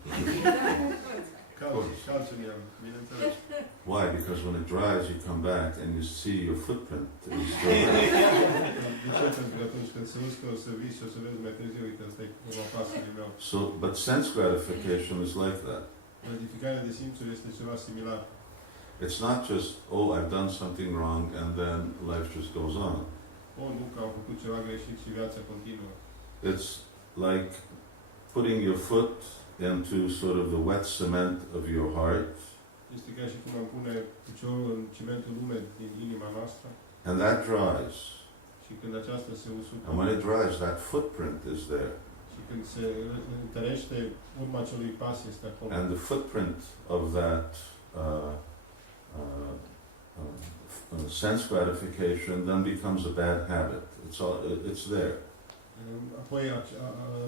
Calci în el, bineînțeles. Why? Because when it dries, you come back and you see your footprint. De ce? Pentru că atunci când se uscă, o să vii și o să vezi mai târziu, uite, ăsta e cumva pasul din meu. So, but sense gratification is like that. Gratificarea de simțuri este ceva similar. It's not just, oh, I've done something wrong and then life just goes on. Nu că am făcut ceva greșit și viața continuă. It's like putting your foot into sort of the wet cement of your heart, Este ca și cum am pune piciorul în cimentul umed din inima noastră and that dries. și când aceasta se usucă And when it dries, that footprint is there. și când se întărește, urma acelui pas este acolo. And the footprint of that sense gratification then becomes a bad habit. It's there. Apoi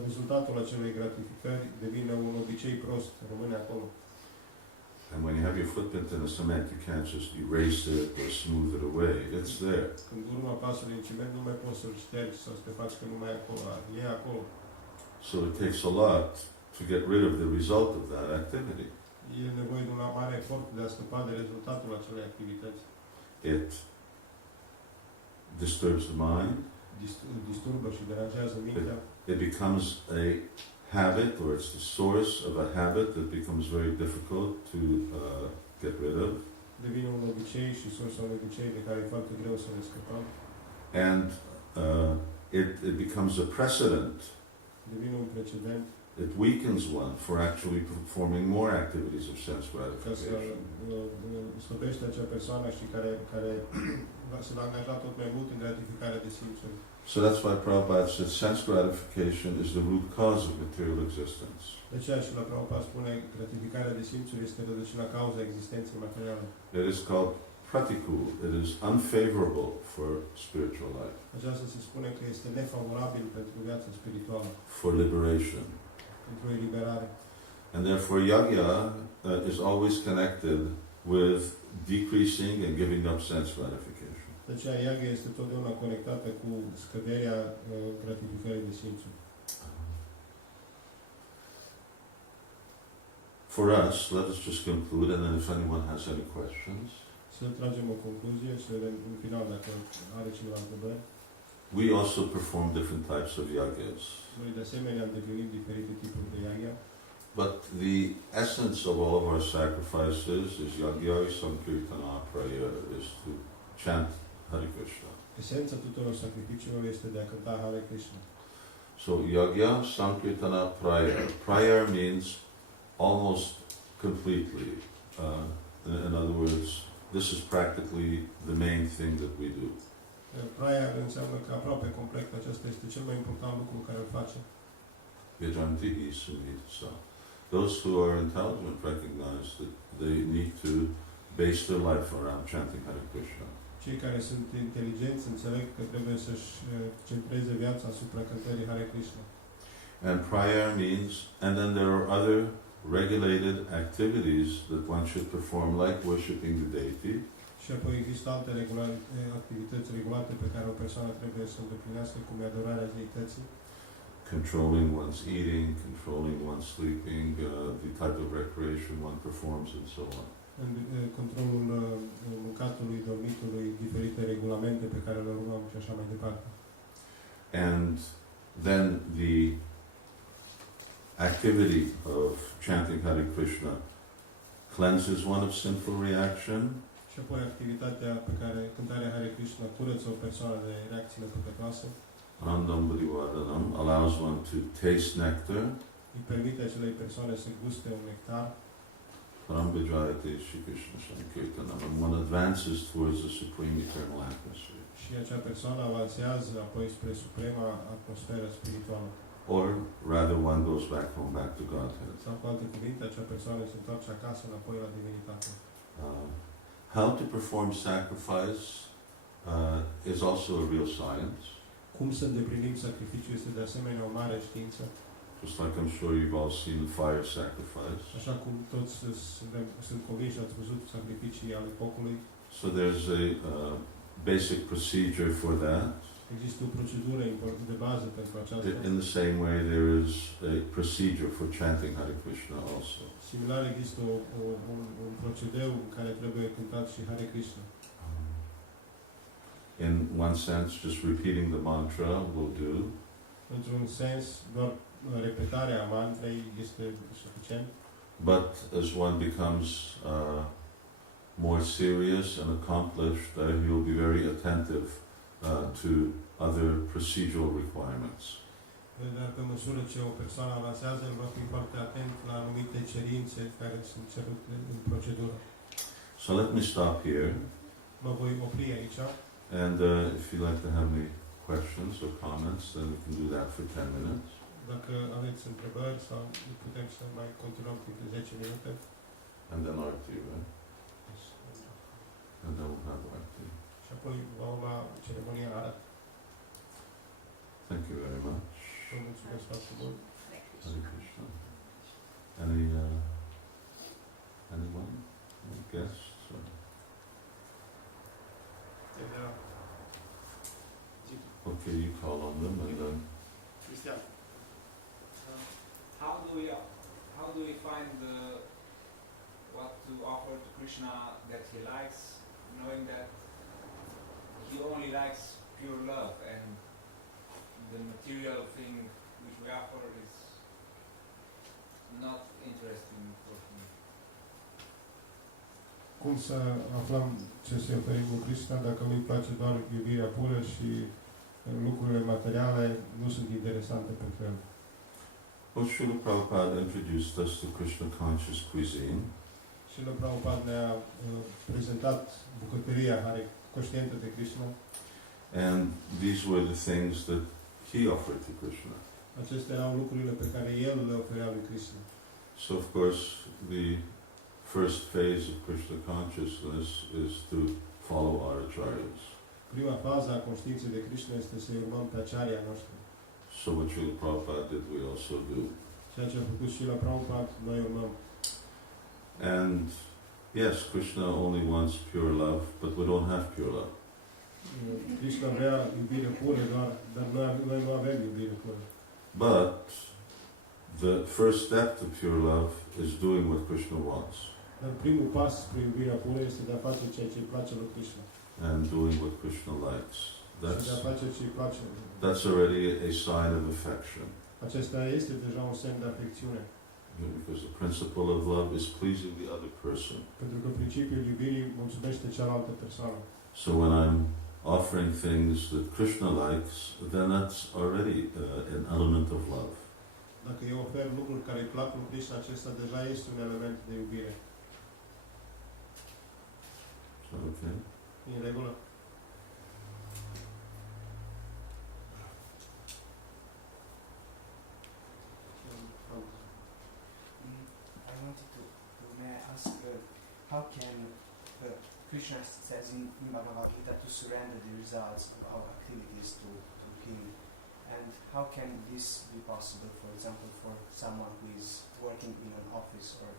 rezultatul acelei gratificări devine un obicei prost, rămâne acolo. And when you have your footprint in the cement, you can't just erase it or smooth it away. It's there. Când urma pasului în ciment, nu mai poți să-l ștergi sau să te faci că nu mai e acolo, e acolo. So it takes a lot to get rid of the result of that activity. E nevoie de un mare efort de a scăpa de rezultatul acelei activități. It disturbs the mind. Disturbă și deranjează mintea. It becomes a habit, or it's the source of a habit that becomes very difficult to get rid of. Devine un obicei și sursa unui obicei de care e foarte greu să ne scăpăm. And it becomes a precedent. Devine un precedent. It weakens one for actually performing more activities of sense Ca să gratification. slăbește acea persoană și care se va angaja tot mai mult în gratificarea de simțuri. So that's why Prabhupada said sense gratification is the root cause of material existence. De aceea și la Prabhupada spune gratificarea de simțuri este rădăcina cauza existenței materiale. It is called pratikul. It is unfavorable for spiritual life, Aceasta se spune că este nefavorabil pentru viața spirituală, for liberation. pentru eliberare. And therefore yajna is always connected with decreasing and giving up sense gratification. De aceea yoga este totdeauna conectată cu scăderea gratificării de simțuri. For us, let us just conclude, and then if anyone has any questions. Să tragem o concluzie și în final, dacă are cineva întrebări. We also perform different types of yagas. Noi de asemenea îndeplinim diferite tipuri de yoga. But the essence of all of our sacrifices is yagya sankirtana prayer, is to chant Hare Krishna. Esența tuturor sacrificiilor este de a cânta Hare Krishna. So yagya sankirtana prayer. Prayer means almost completely. In other words, this is practically the main thing that we do. Prayer înseamnă că aproape complet acesta este cel mai important lucru care îl facem. Vijanti sumita. Those who are intelligent recognize that they need to base their life around chanting Hare Krishna. Cei care sunt inteligenți înțeleg că trebuie să-și centreze viața asupra cântării Hare Krishna. And prayer means, and then there are other regulated activities that one should perform, like worshipping the deity. Și apoi există alte activități regulate pe care o persoană trebuie să îndeplinească, cum e adorarea deității. Controlling one's eating, controlling one's sleeping, the type of recreation one performs, and so on. Controlul mâncatului, dormitului, diferite regulamente pe care le urmăm și așa mai departe. And then the activity of chanting Hare Krishna cleanses one of sinful reaction. Și apoi activitatea pe care cântarea Hare Krishna curăță o persoană de reacțiile păcătoase. Anandam Bharivadanam allows one to taste nectar. Îi permite acelei persoane să guste un nectar. Parambhajayate Shri Krishna Sankirtanam, and one advances towards the supreme eternal atmosphere. Și acea persoană avansează apoi spre suprema atmosferă spirituală. Or rather one goes back home, back to Godhead. Sau cu alte cuvinte, acea persoană se întoarce acasă înapoi la divinitate. How to perform sacrifice is also a real science. Cum să îndeplinim sacrificiul este de asemenea o mare știință. Just like I'm sure you've all seen the fire sacrifice. Așa cum toți sunt convinși, ați văzut sacrificii ale focului. So there's a basic procedure for that. Există o procedură de bază pentru aceasta. In the same way there is a procedure for chanting Hare Krishna also. Similar există un procedeu în care trebuie cântat și Hare Krishna. In one sense, just repeating the mantra will do. Într-un sens, doar repetarea mantrei este suficient. But as one becomes more serious and accomplished, he will be very attentive to other procedural requirements. Dar pe măsură ce o persoană avansează, el va fi foarte atent la anumite cerințe care sunt cerute în procedură. So let me stop here, Mă voi opri aici. and if you'd like to have any questions or comments, then we can do that for 10 minutes. Dacă aveți întrebări sau putem să mai continuăm timp de 10 minute. And then Arti, right? And then we'll have Arti. Și apoi va urma ceremonia arat. Thank you very much. Vă mulțumesc foarte mult. Hare Krishna. Anyone? Any guests? Or? Okay, you call on them and then. Cristian. How do we find what to offer to Krishna that he likes, knowing that he only likes pure love and the material thing which we offer is not interesting for him? Cum să aflăm ce să oferim cu Krishna dacă nu-i place doar iubirea pură și lucrurile materiale nu sunt interesante pentru el? Well, Srila Prabhupada introduced us to Krishna conscious cuisine. Srila Prabhupada ne-a prezentat bucătăria care conștientă de Krishna. And these were the things that he offered to Krishna. Acestea erau lucrurile pe care el le oferea lui Krishna. So of course the first phase of Krishna consciousness is to follow our acharyas. Prima fază a conștiinței de Krishna este să urmăm pe acharya noștri. So what Srila Prabhupada did, we also do. Ceea ce a făcut Srila Prabhupada, noi urmăm. And yes, Krishna only wants pure love, but we don't have pure love. Krishna vrea iubire pură, dar noi nu avem iubire pură. But the first step to pure love is doing what Krishna wants Dar primul pas spre iubirea pură este de a face ceea ce îi place lui Krishna. and doing what Krishna likes. Și de a face ce îi place. That's already a sign of affection. Acesta este deja un semn de afecțiune. Because the principle of love is pleasing the other person. Pentru că principiul iubirii mulțumește cealaltă persoană. So when I'm offering things that Krishna likes, then that's already an element of love. Dacă eu ofer lucruri care îi plac lui Krishna, acesta deja este un element de iubire. Okay? E în regulă? I wanted to, may I ask, how can Krishna says in Bhagavad Gita to surrender the results of our activities to him, and how can this be possible, for example, for someone who is working in an office or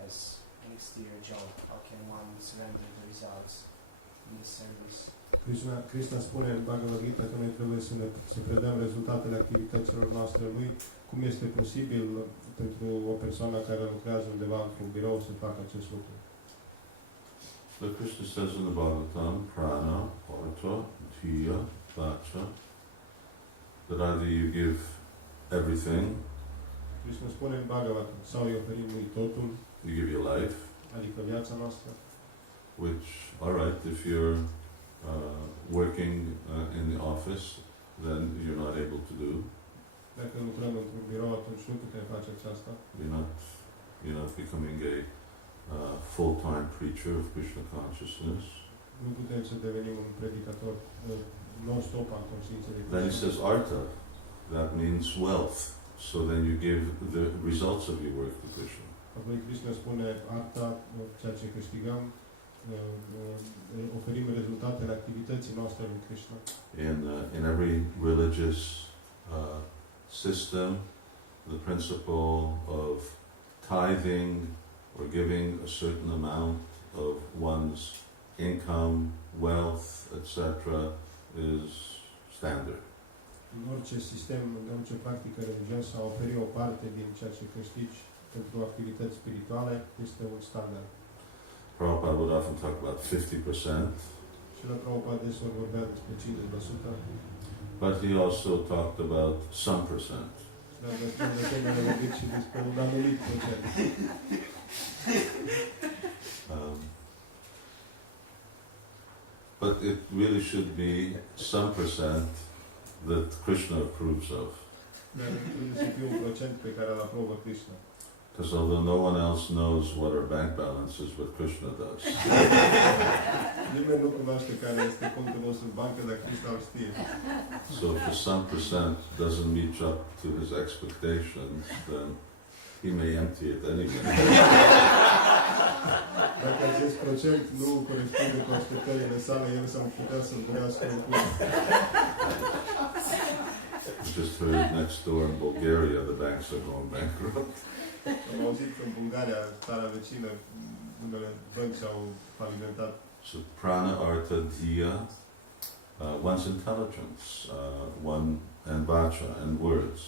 has an exterior job? How can one surrender the results in the service? Krishna spune în Bhagavad Gita că noi trebuie să predăm rezultatele activităților noastre lui. Cum este posibil pentru o persoană care lucrează undeva într-un birou să facă acest lucru? So Krishna says in the Bhagavatam, prana, artha, dhiya, vacha, that either you give everything, Krishna spune în Bhagavatam, sau îi oferim lui totul, you give your life, adică viața noastră, which, all right, if you're working in the office, then you're not able to do. Dacă lucrăm într-un birou, atunci nu putem face aceasta. You're not becoming a full-time preacher of Krishna consciousness. Nu putem să devenim un predicator non-stop al conștiinței de Then he Krishna. says artha, that means wealth. So then you give the results of your work to Krishna. Apoi Krishna spune arta, ceea ce câștigăm, oferim rezultatele activității noastre lui Krishna. In every religious system, the principle of tithing or giving a certain amount of one's income, wealth, etc. is standard. În orice sistem, în orice practică religioasă, a oferi o parte din ceea ce câștigi pentru activități spirituale este un standard. Prabhupada would often talk about 50%, Și la Prabhupada desori vorbea despre 50%, but he also talked about some percent. dar de asemenea a vorbit și despre un anumit procent. But it really should be some percent that Krishna approves of. Dar trebuie să fie un procent pe care îl aprobă Krishna. Because although no one else knows what our bank balance is, but Krishna does. Nimeni nu cunoaște care este contul nostru în bancă, dar Krishna îl știe. So if the some percent doesn't meet up to his expectations, then he may empty it anyway. Dacă acest procent nu corespunde cu așteptările sale, el s-ar putea să-l golească în curs. We just heard next door in Bulgaria the banks are going bankrupt. Am auzit că în Bulgaria, țara vecină, unele bănci au falimentat. So prana, artha, dhiya, one's intelligence, one and vacha and words.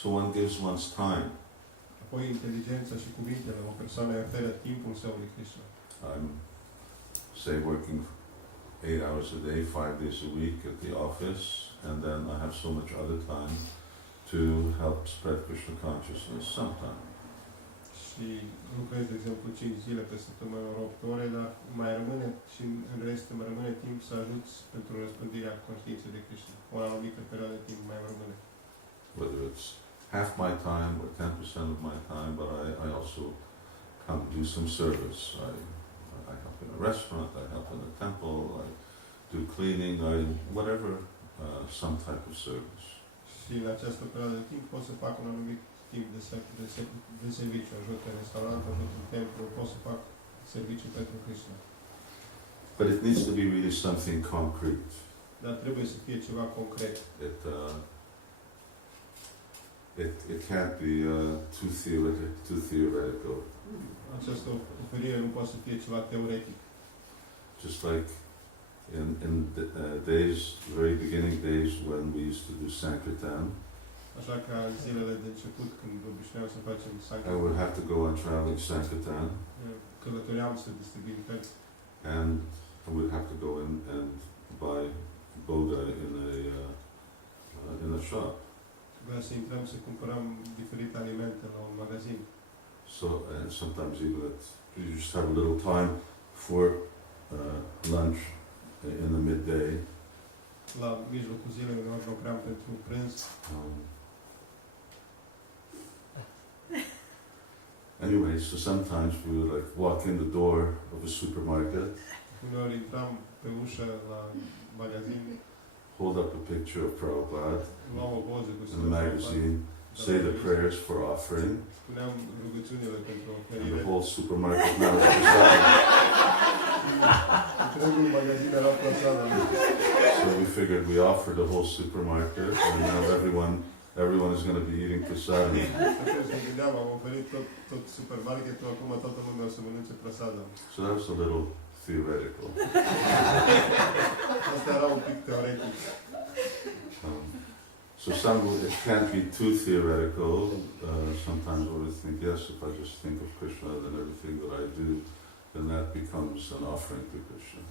So one gives one's time. Apoi inteligența și cuvintele. O persoană oferă timpul său lui Krishna. I'm, say, working 8 hours a day, 5 days a week at the office, and then I have so much other time to help spread Krishna consciousness sometimes. Și lucrez, de exemplu, 5 zile pe săptămână, 8 ore, dar mai rămâne și în rest îmi rămâne timp să ajut pentru răspândirea conștiinței de Krishna. O anumită perioadă de timp mai rămâne. Whether it's half my time or 10% of my time, but I also come do some service. I help in a restaurant, I help in a temple, I do cleaning, whatever, some type of service. Și în această perioadă de timp pot să fac un anumit timp de serviciu, ajut în restaurant, ajut în templu, pot să fac serviciu pentru Krishna. But it needs to be really something concrete. Dar trebuie să fie ceva concret. It can't be too theoretical. Această oferire nu poate să fie ceva teoretic. Just like in the days, very beginning days when we used to do Sankirtan, Așa ca în zilele de început, când obișnuiam să facem I Sankirtan, would have to go on traveling Sankirtan, călătoream să distribuim cărți and I would have to go in and buy boga in a shop. Trebuia să intrăm să cumpărăm diferite alimente la un magazin. So sometimes even you just have a little time for lunch in the midday. La mijlocul zilei uneori lucram pentru prânz. Anyway, so sometimes we would like walk in the door of a supermarket, Uneori intram pe ușă la magazin, hold up a picture of Prabhupada luam o poză cu in the magazine, say the prayers for offering, spuneam rugăciunile pentru and the oferire. whole supermarket now is beside Întregul magazin era plasada. So we figured we offered the whole supermarket, and now everyone is going to be eating prasadam. Atunci ne gândeam, am oferit tot supermarketul, acum toată lumea o să mănânce plasada. So that was a little theoretical. Asta era un pic teoretic. So it can't be too theoretical. Sometimes I would think, yes, if I just think of Krishna, then everything that I do, then that becomes an offering to Krishna.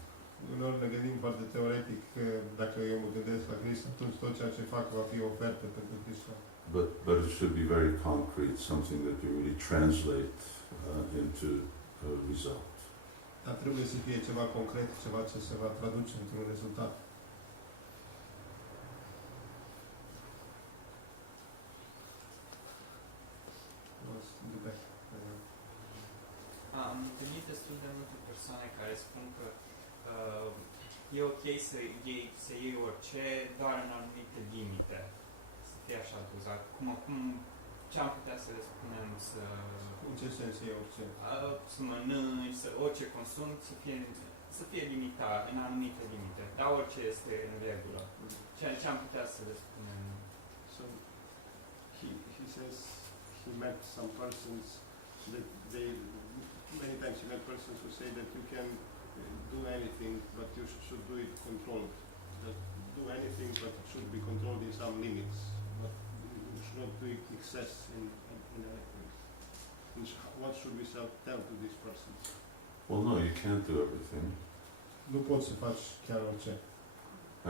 Uneori ne gândim foarte teoretic că dacă eu mă gândesc la Krishna, atunci tot ceea ce fac va fi o ofertă pentru Krishna. But it should be very concrete, something that you really translate into a result. Dar trebuie să fie ceva concret, ceva ce se va traduce într-un rezultat. Am întâlnit destul de multe persoane care spun că e ok să iei orice, doar în anumite limite, să fie așa dozat. Ce am putea să le spunem să... În ce sens e orice? Să mănânci, orice consum să fie limitat, în anumite limite, dar orice este în regulă. Ce am putea să le spunem? So, he says he met some persons that many times he met persons who say that you can do anything, but you should do it controlled. That do anything, but it should be controlled in some limits. But you should not do excess in anything. What should we tell to these persons? Well, no, you can't do everything. Nu poți să faci chiar orice.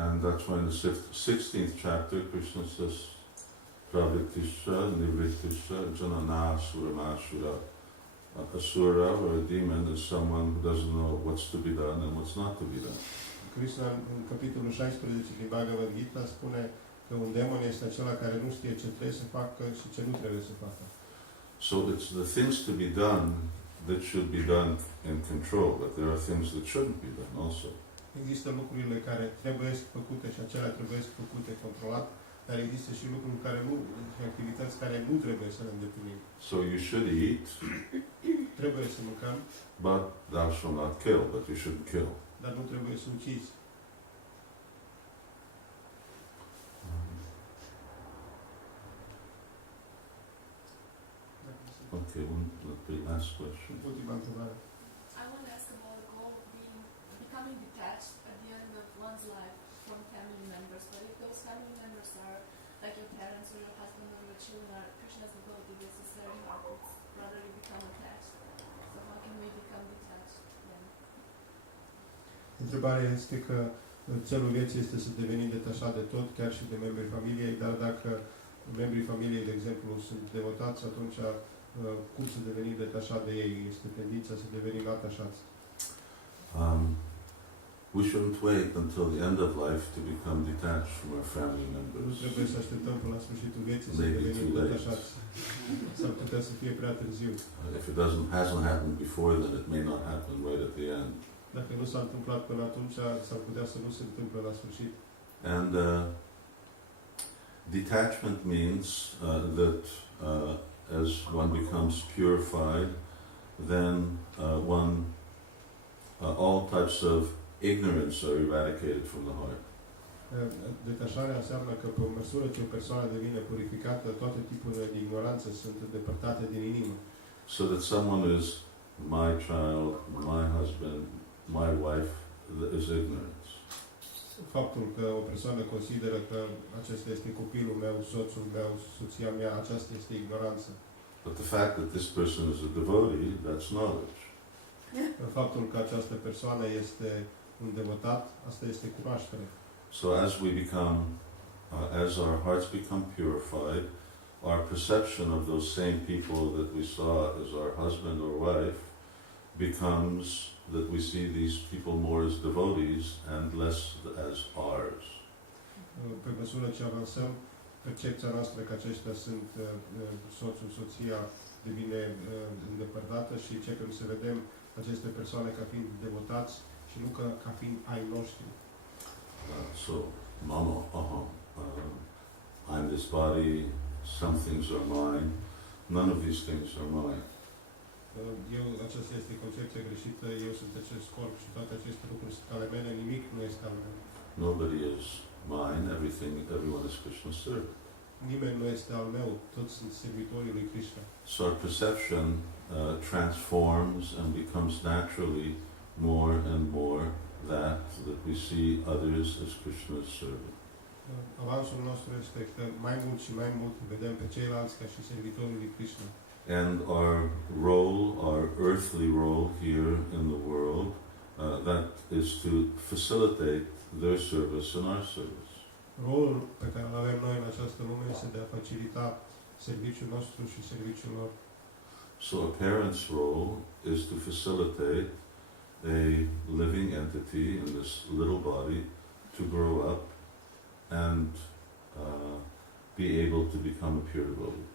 And that's why in the 16th chapter, Krishna says, Pravritisha, Nivritisha, Janana, Suramashura. Asura or a demon is someone who doesn't know what's to be done and what's not to be done. Krishna în capitolul 16 din Bhagavad Gita spune că un demon este acela care nu știe ce trebuie să facă și ce nu trebuie să facă. So it's the things to be done that should be done in control, but there are things that shouldn't be done also. Există lucrurile care trebuie făcute și acelea trebuie făcute controlat, dar există și lucruri care nu, și activități care nu trebuie să le îndeplinim. So you should eat, Trebuie să mâncăm, but thou shalt not kill, but you shouldn't kill. dar nu trebuie să ucizi. Okay, let me ask question. Ultima întrebare. I want to ask about the goal of becoming detached at the end of one's life from family members. But if those family members are like your parents or your husband or your children are Krishna's devotee, this is very hard. It's rather you become attached. So how can we become detached then? Întrebarea este că țelul vieții este să devenim detașat de tot, chiar și de membrii familiei, dar dacă membrii familiei, de exemplu, sunt devotați, atunci cum să devenim detașat de ei? Este tendința să devenim atașați. We shouldn't wait until the end of life to become detached from our family Nu members. trebuie să așteptăm până la sfârșitul vieții să Maybe devenim too late. detașați. S-ar putea să fie prea târziu. If it hasn't happened before, then it may not happen right at the end. Dacă nu s-a întâmplat până atunci, s-ar putea să nu se întâmple la sfârșit. And detachment means that as one becomes purified, then all types of ignorance are eradicated from the heart. Detașarea înseamnă că pe măsură ce o persoană devine purificată, toate tipurile de ignoranță sunt îndepărtate din inimă. So that someone is my child, my husband, my wife, is ignorance. Faptul că o persoană consideră că acesta este copilul meu, soțul meu, soția mea, aceasta este ignoranță. But the fact that this person is a devotee, that's knowledge. Faptul că această persoană este un devotat, asta este cunoaștere. So as we become, as our hearts become purified, our perception of those same people that we saw as our husband or wife becomes that we see these people more as devotees and less as ours. Pe măsură ce avansăm, percepția noastră că aceștia sunt soțul, soția, devine îndepărtată și începem să vedem aceste persoane ca fiind devotați și nu ca fiind ai noștri. So, mama, I'm this body, some things are mine, none of these things are mine. Aceasta este concepția greșită, eu sunt acest corp și toate aceste lucruri sunt ale mele, nimic nu este al meu. Nobody is mine, everyone is Krishna's servant. Nimeni nu este al meu, toți sunt servitorii lui Krishna. So our perception transforms and becomes naturally more and more that we see others as Krishna's servant. Avansul nostru este că mai mult și mai mult vedem pe ceilalți ca și servitorii lui Krishna. And our role, our earthly role here in the world, that is to facilitate their service and our service. Rolul pe care îl avem noi în această lume este de a facilita serviciul nostru și serviciul lor. So a parent's role is to facilitate a living entity in this little body to grow up and be able to become a pure devotee.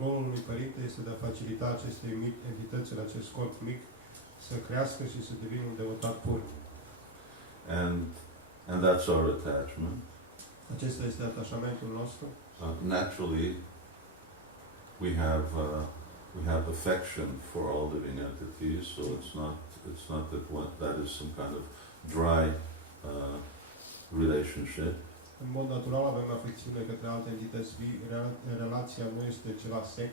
Rolul unui părinte este de a facilita aceste entități în acest corp mic să crească și să devină un devotat pur. And that's our attachment. Acesta este atașamentul nostru. Naturally, we have affection for all living entities, so it's not that is some kind of dry relationship. În mod natural avem afecțiune către alte entități vii, relația nu este ceva sec.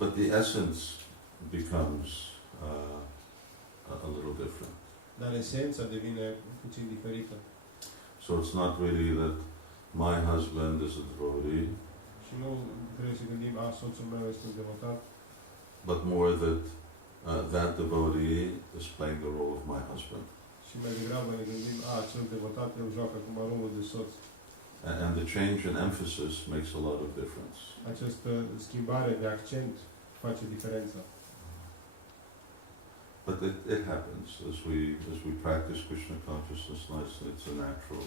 But the essence becomes a little different. Dar esența devine puțin diferită. So it's not really that my husband is a devotee, Și nu trebuie să gândim, soțul meu este un devotat, but more that that devotee is playing the role of my husband. și mai degrabă ne gândim, acel devotat el joacă acum rolul de soț. And the change in emphasis makes a lot of difference. Această schimbare de accent face diferența. But it happens as we practice Krishna consciousness nicely. It's a natural.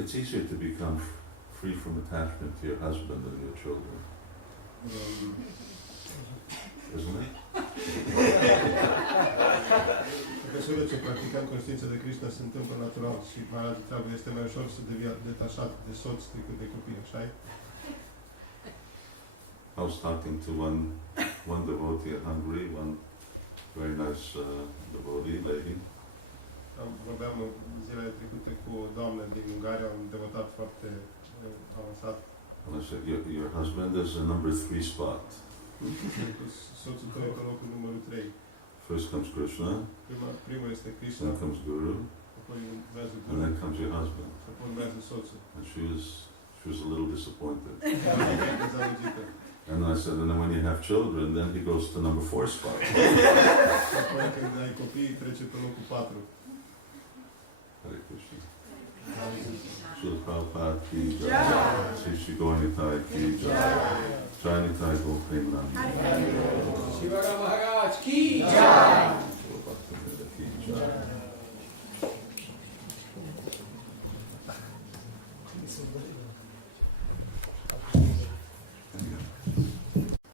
It's easier to become free from attachment to your husband and your children, isn't it? Pe măsură ce practicăm conștiința de Krishna se întâmplă natural și mai altă treabă este mai ușor să devii detașat de soț decât de copii, așa-i? I was talking to one devotee in Hungary, one very nice devotee lady, Vorbeam zilele trecute cu o doamnă din Ungaria, un devotat foarte avansat. and I said, your husband is a number 3 spot. Soțul tău e pe locul numărul 3. First comes Krishna, Primul este Krishna, then comes Guru, apoi urmează and Guru, then comes your husband. apoi urmează soțul. And she was a little disappointed. Dezamăgită. And I said, and then when you have children, then he goes to number 4 spot. Apoi când ai copii, trece pe locul 4. Hare Krishna. Srila Prabhupada ki jai. Sri Sri Gauranitai ki jai. Jai Nitai Go Premanandi. Sivarama Maharaj ki